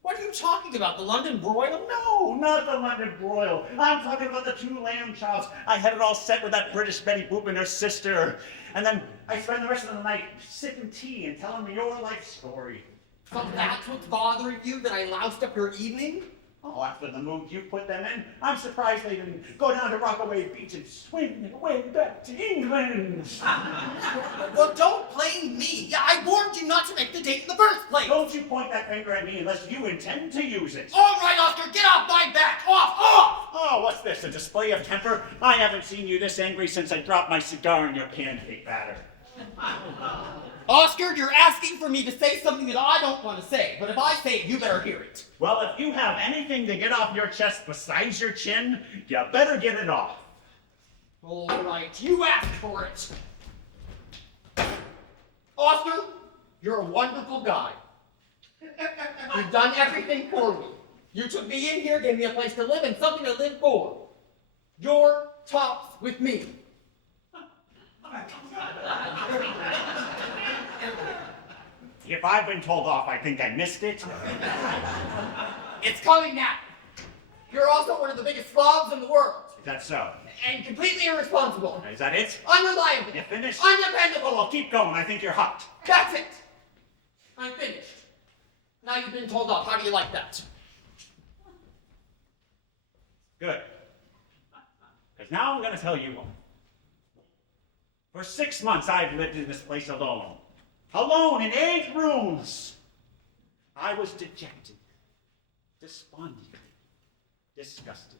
What are you talking about? The London broil? No, not the London broil. I'm talking about the 2 lamb chops. I had it all set with that British Betty Boop and her sister. And then I spent the rest of the night sipping tea and telling me your life story. So that's what's bothering you, that I loused up your evening? Oh, after the mood you put them in, I'm surprised they didn't go down to Rockaway Beach and swing their way back to England. Well, don't blame me. I warned you not to make the date in the first place. Don't you point that finger at me unless you intend to use it. All right, Oscar, get off my back. Off! Oh, what's this, a display of temper? I haven't seen you this angry since I dropped my cigar in your pancake batter. Oscar, you're asking for me to say something that I don't want to say, but if I say it, you better hear it. Well, if you have anything to get off your chest besides your chin, you better get it off. All right, you asked for it. Oscar, you're a wonderful guy. You've done everything for me. You took me in here, gave me a place to live and something to live for. You're tops with me. If I've been told off, I think I missed it. It's coming now. You're also one of the biggest slobs in the world. Is that so? And completely irresponsible. Is that it? Unreliable. You finished? Undependable. Well, keep going. I think you're hot. That's it. I'm finished. Now you've been told off. How do you like that? Good. Because now I'm going to tell you one. For 6 months, I've lived in this place alone. Alone in 8 rooms. I was dejected, despondent, disgusted.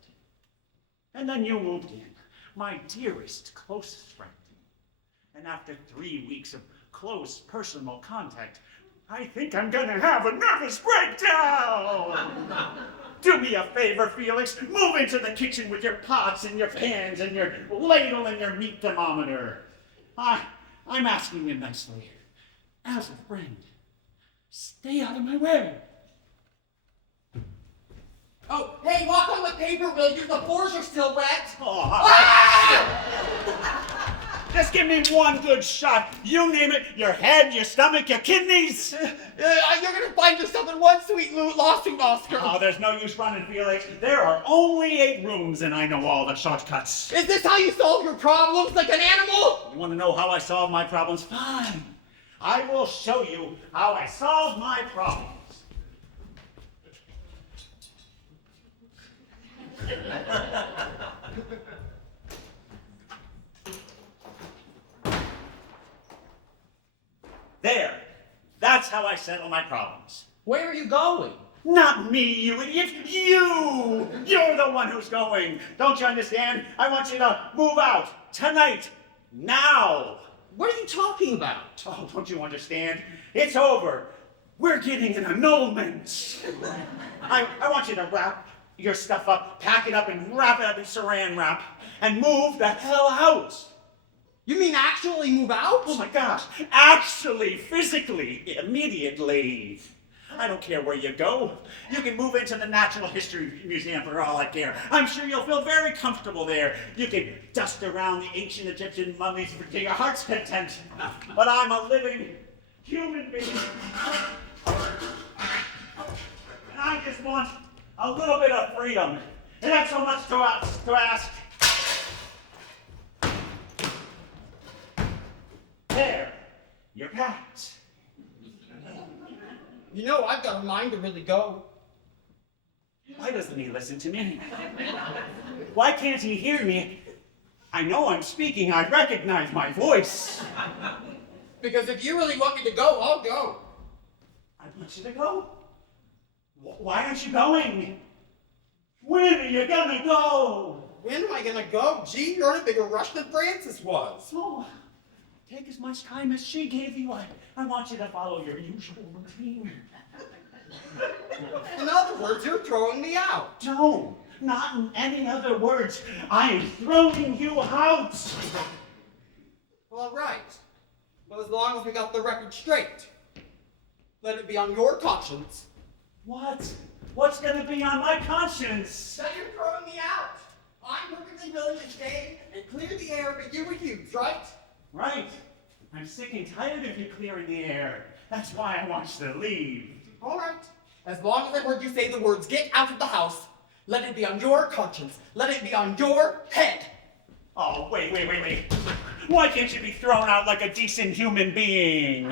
And then you moved in, my dearest, closest friend. And after 3 weeks of close personal contact, I think I'm gonna have a nervous breakdown. Do me a favor, Felix. Move into the kitchen with your pots and your pans and your ladle and your meat thermometer. I'm asking you nicely. As a friend, stay out of my way. Oh, hey, walk on the paper, will you? The floors are still wet. Oh, just give me one good shot. You name it, your head, your stomach, your kidneys. You're gonna find yourself in one sweet lawsuit, Oscar. Oh, there's no use running, Felix. There are only 8 rooms and I know all the shortcuts. Is this how you solve your problems, like an animal? You want to know how I solve my problems? Fine. I will show you how I solve my problems. There. That's how I settle my problems. Where are you going? Not me, you idiot. You! You're the one who's going. Don't you understand? I want you to move out. Tonight. Now. What are you talking about? Oh, don't you understand? It's over. We're getting an annulment. I want you to wrap your stuff up, pack it up, and wrap it up in saran wrap, and move the hell out. You mean actually move out? Oh my gosh. Actually, physically, immediately. I don't care where you go. You can move into the Natural History Museum for all I care. I'm sure you'll feel very comfortable there. You can dust around the ancient Egyptian mummies to your heart's content. But I'm a living human being. And I just want a little bit of freedom. And that's so much to ask. There. You're packed. You know, I've got a mind to really go. Why doesn't he listen to me? Why can't he hear me? I know I'm speaking. I recognize my voice. Because if you really want me to go, I'll go. I want you to go. Why aren't you going? When are you gonna go? When am I gonna go? Gee, you're in a bigger rush than Francis was. Oh, take as much time as she gave you. I want you to follow your usual routine. In other words, you're throwing me out. No, Not in any other words. I am throwing you out. Well, all right. But as long as we got the record straight, let it be on your conscience What? What's gonna be on my conscience? that you're throwing me out. I'm perfectly willing to stay and clear the air, but you refuse, right? Right. I'm sick and tired of you clearing the air. That's why I want you to leave. All right. As long as I heard you say the words, get out of the house, let it be on your conscience. Let it be on your head. Oh, wait. Why can't you be thrown out like a decent human being?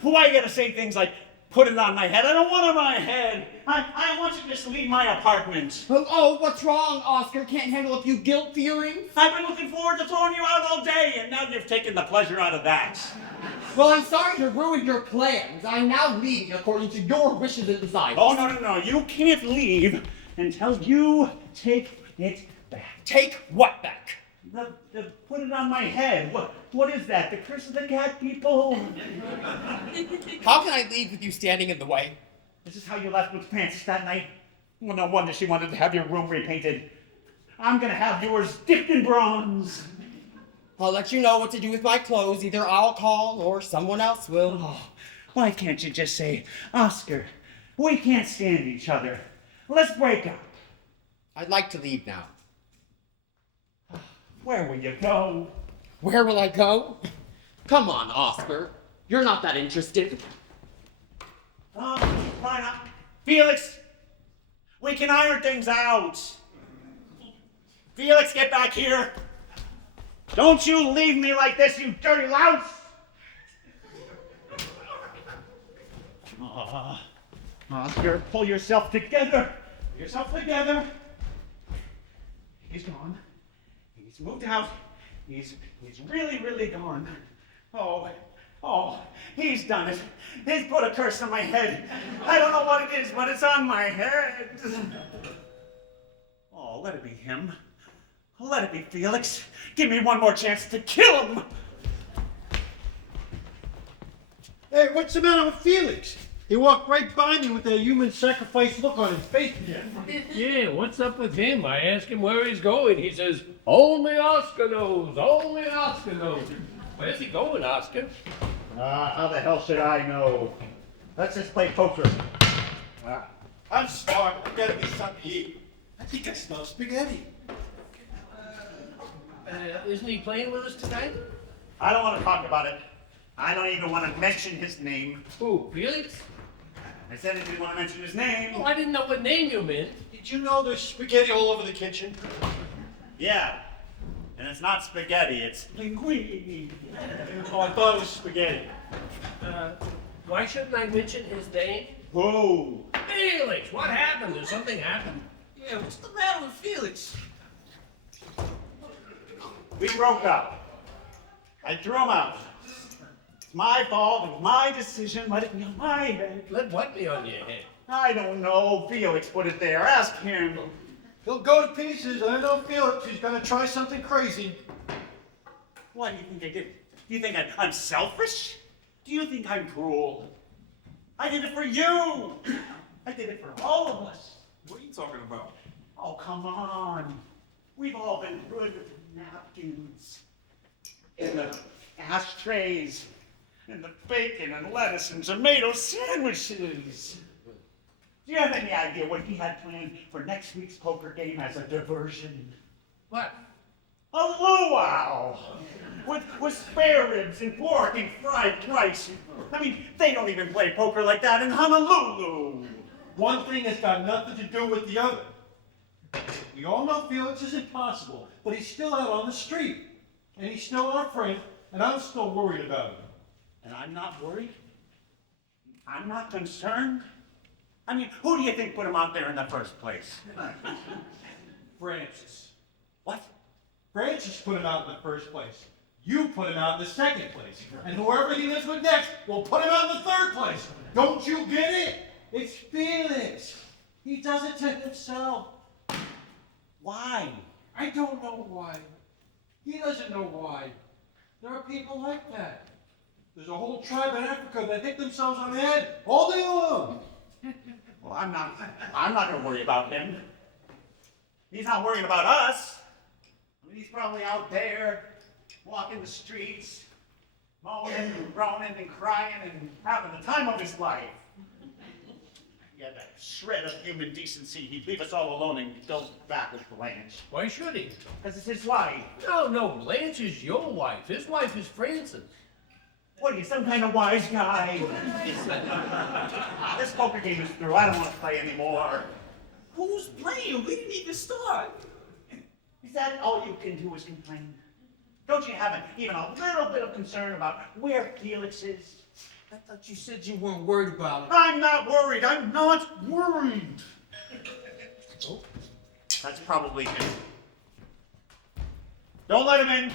Why you gotta say things like, put it on my head? I don't want it on my head. I want you to just leave my apartment. Oh, what's wrong, Oscar? Can't handle a few guilt feelings? I've been looking forward to throwing you out all day, and now you've taken the pleasure out of that. Well, I'm sorry to ruin your plans. I'm now leaving according to your wishes and desires. Oh, no. You can't leave until you take it back. Take what back? Put it on my head. What is that? The curse of the cat people? How can I leave with you standing in the way? This is how you left with Frances that night? Well, no wonder she wanted to have your room repainted. I'm gonna have yours dipped in bronze. I'll let you know what to do with my clothes. Either I'll call or someone else will. Oh, why can't you just say, Oscar, we can't stand each other. Let's break up. I'd like to leave now. Where will you go? Where will I go? Come on, Oscar. You're not that interested. Oh, why not? Felix, we can iron things out. Felix, get back here. Don't you leave me like this, you dirty louse. Oscar, pull yourself together. Pull yourself together. He's gone. He's moved out. He's really gone. Oh, he's done it. He's put a curse on my head. I don't know what it is, but it's on my head. Oh, let it be him. Let it be Felix. Give me one more chance to kill him. Hey, what's the matter with Felix? He walked right by me with that human sacrifice look on his face again. Yeah, what's up with him? I ask him where he's going. He says, only Oscar knows, only Oscar knows. Where's he going, Oscar? How the hell should I know? Let's just play poker. I'm starving. I gotta get something to eat. I think I smell spaghetti. Isn't he playing with us tonight? I don't want to talk about it. I don't even want to mention his name. Who, Felix? I said I didn't want to mention his name. Oh, I didn't know what name you meant. Did you know there's spaghetti all over the kitchen? Yeah. And it's not spaghetti, it's linguine. Oh, I thought it was spaghetti. Why shouldn't I mention his name? Who? Felix, what happened? Did something happen? Yeah, what's the matter with Felix? We broke up. I threw him out. It's my fault, it was my decision, let it be on my head. Let what be on your head? I don't know. Felix put it there. Ask him. He'll go to pieces. I know Felix. He's gonna try something crazy. What do you think I did? Do you think I'm selfish? Do you think I'm cruel? I did it for you. I did it for all of us. What are you talking about? Oh, come on. We've all been good with the napkins, and the ashtrays, and the bacon and lettuce and tomato sandwiches. Do you have any idea what he had planned for next week's poker game as a diversion? What? A luau! With spare ribs and pork and fried rice. I mean, they don't even play poker like that in Honolulu. One thing has got nothing to do with the other. We all know Felix is impossible, but he's still out on the street. And he's still our friend, and I'm still worried about him. And I'm not worried. I'm not concerned. I mean, who do you think put him out there in the first place? Francis. What? Francis put him out in the first place. You put him out in the second place. And whoever he lives with next will put him out in the third place. Don't you get it? It's Felix. He does it to himself. Why? I don't know why. He doesn't know why. There are people like that. There's a whole tribe in Africa that hit themselves on the head all day long. Well, I'm not gonna worry about him. He's not worrying about us. I mean, he's probably out there, walking the streets, moaning and groaning and crying and having the time of his life. He had that shred of human decency. He'd leave us all alone and go back with Blanche. Why should he? Because it's his wife. No, Blanche is your wife. His wife is Frances. What are you, some kind of wise guy? This poker game is through. I don't want to play anymore. Who's playing? We didn't even start. Is that all you can do is complain? Don't you have even a little bit of concern about where Felix is? I thought you said you weren't worried about it. I'm not worried. I'm not worried. Oh, that's probably him. Don't let him in.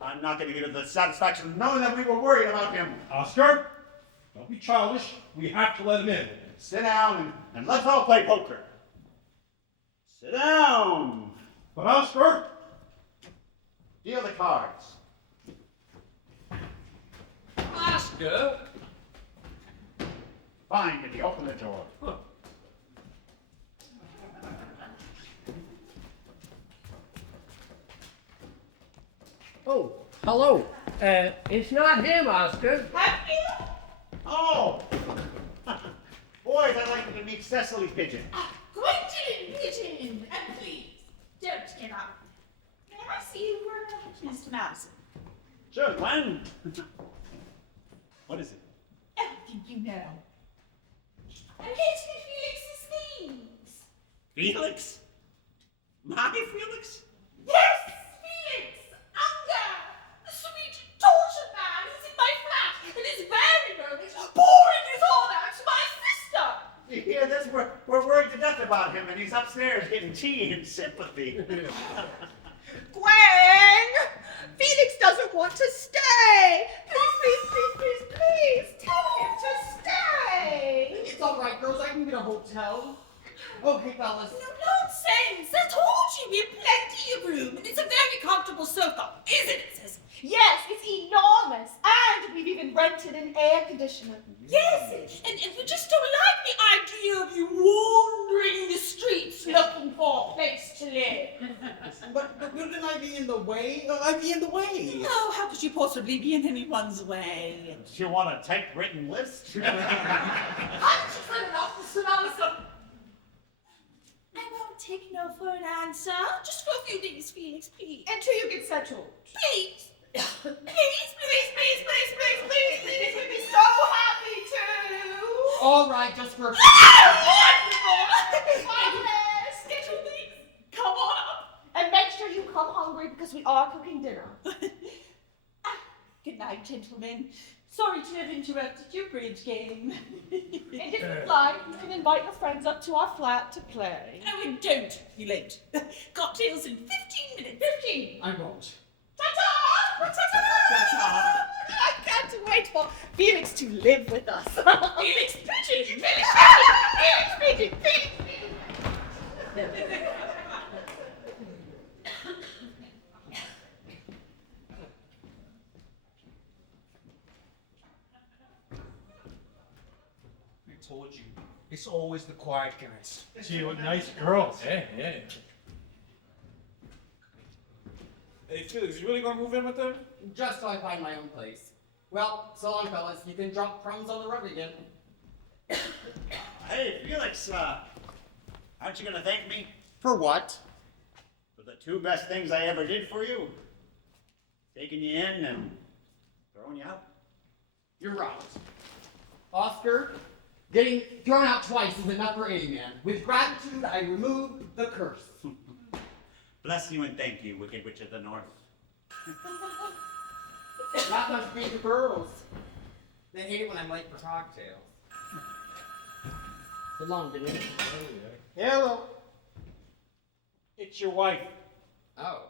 I'm not going to give him the satisfaction of knowing that we were worried about him. Oscar, don't be childish. We have to let him in. Sit down and let's all play poker. Sit down. But Oscar, Deal the cards. Oscar? Fine, Did you open the door? Oh, hello. It's not him, Oscar. Have you? Oh! Boys, I'd like you to meet Cecily Pigeon. Gwendolyn Pigeon, and please, don't get up. May I see you for a Mr. Madison? Sure, Glenn. What is it? Everything you know. I'm here to be Felix's things. Felix? My Felix? Yes, Felix! Unger! The sweet, tortured man who's in my flat and is very nervous, pouring his heart out to my sister! You hear this? We're worried to death about him, and he's upstairs getting tea and sympathy. Gwen! Felix doesn't want to stay! Please, tell him to stay! It's all right, girls. I can get a hotel. Oh, hey, fellas. No nonsense! I told you we have plenty of room, and it's a very comfortable sofa, isn't it, Cecily? Yes, it's enormous, and we've even rented an air conditioner. Yes, and we just don't like the idea of you wandering the streets looking for a place to live. But wouldn't I be in the way? I'd be in the way. Oh, how could you possibly be in anyone's way? Do you want a typewritten list? I'm just enough to Madison. I won't take no for an answer. Just for a few days, Felix, please. Until you get settled. Please. Please. We'd be so happy to. All right, just for a few Wonderful. Schedule, please. Come on up. And make sure you come hungry because we are cooking dinner. Good night, gentlemen. Sorry to have interrupted your bridge game. And if you'd like, you can invite your friends up to our flat to play. No, we don't be late. Cocktails in 15 minutes. 15. I won't. Ta-ta! Ta-ta! I can't wait for Felix to live with us. Felix Pigeon! Felix Pigeon! I told you. It's always the quiet guys. gee, what nice girls. Yeah. Hey, Felix, you really gonna move in with them? Just till I find my own place. Well, so long, fellas. You can drop crumbs on the rug again. Hey, Felix, aren't you going to thank me For what? for the two best things I ever did for you? Taking you in and throwing you out. You're right. Oscar, getting thrown out twice is enough for any man. With gratitude, I remove the curse. Bless you and thank you, Wicked Witch of the North. That must be the girls. They hate it when I'm late for cocktails. So long, Denise. Hello. It's your wife. Oh.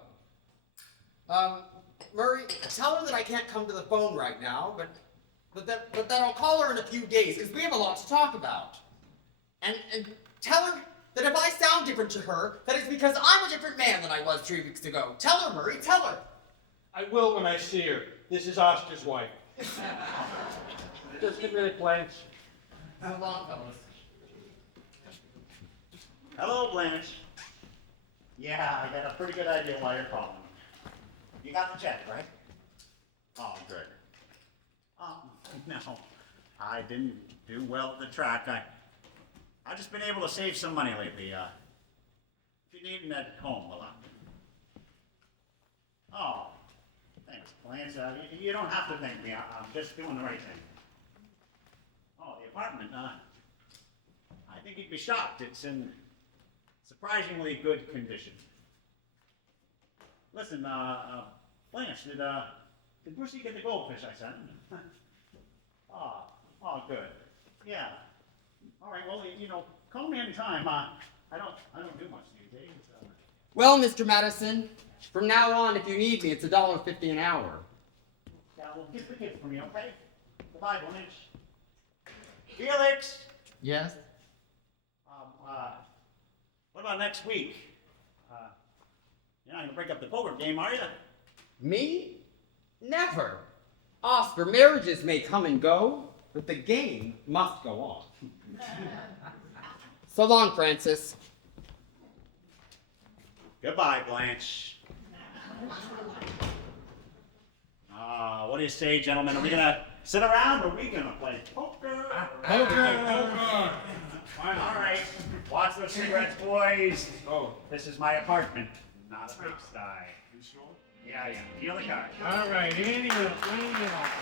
Murray, tell her that I can't come to the phone right now, but that I'll call her in a few days, because we have a lot to talk about. And tell her that if I sound different to her, that it's because I'm a different man than I was 3 weeks ago. Tell her, Murray, tell her. I will when I see her. This is Oscar's wife. Just a minute, Blanche. So long, fellas. Hello, Blanche. Yeah, I got a pretty good idea why you're calling. You got the check, right? Oh, good. No, I didn't do well at the track. I've just been able to save some money lately. If you need it at home, will I? Oh, thanks, Lance. You don't have to thank me. I'm just doing the right thing. Oh, the apartment. I think you'd be shocked. It's in surprisingly good condition. Listen, Blanche, did Brucey get the goldfish I sent him? Oh, good. Yeah. All right. Well, call me anytime. I don't do much these days. Well, Mr. Madison, from now on, if you need me, it's $1.50 an hour. Yeah, well, get the kids for me, okay? Goodbye, Blanche. Felix. Yes? What about next week? You're not gonna break up the poker game, are you? Me? Never. Oscar, marriages may come and go, but the game must go on. So long, Francis. Goodbye, Blanche. What do you say, gentlemen? Are we gonna sit around or are we gonna play poker? Poker. All right. Watch those cigarettes, boys. Oh, This is my apartment, not a pigsty. you sure? Yeah. Feel the card. All right, Andy, Andy.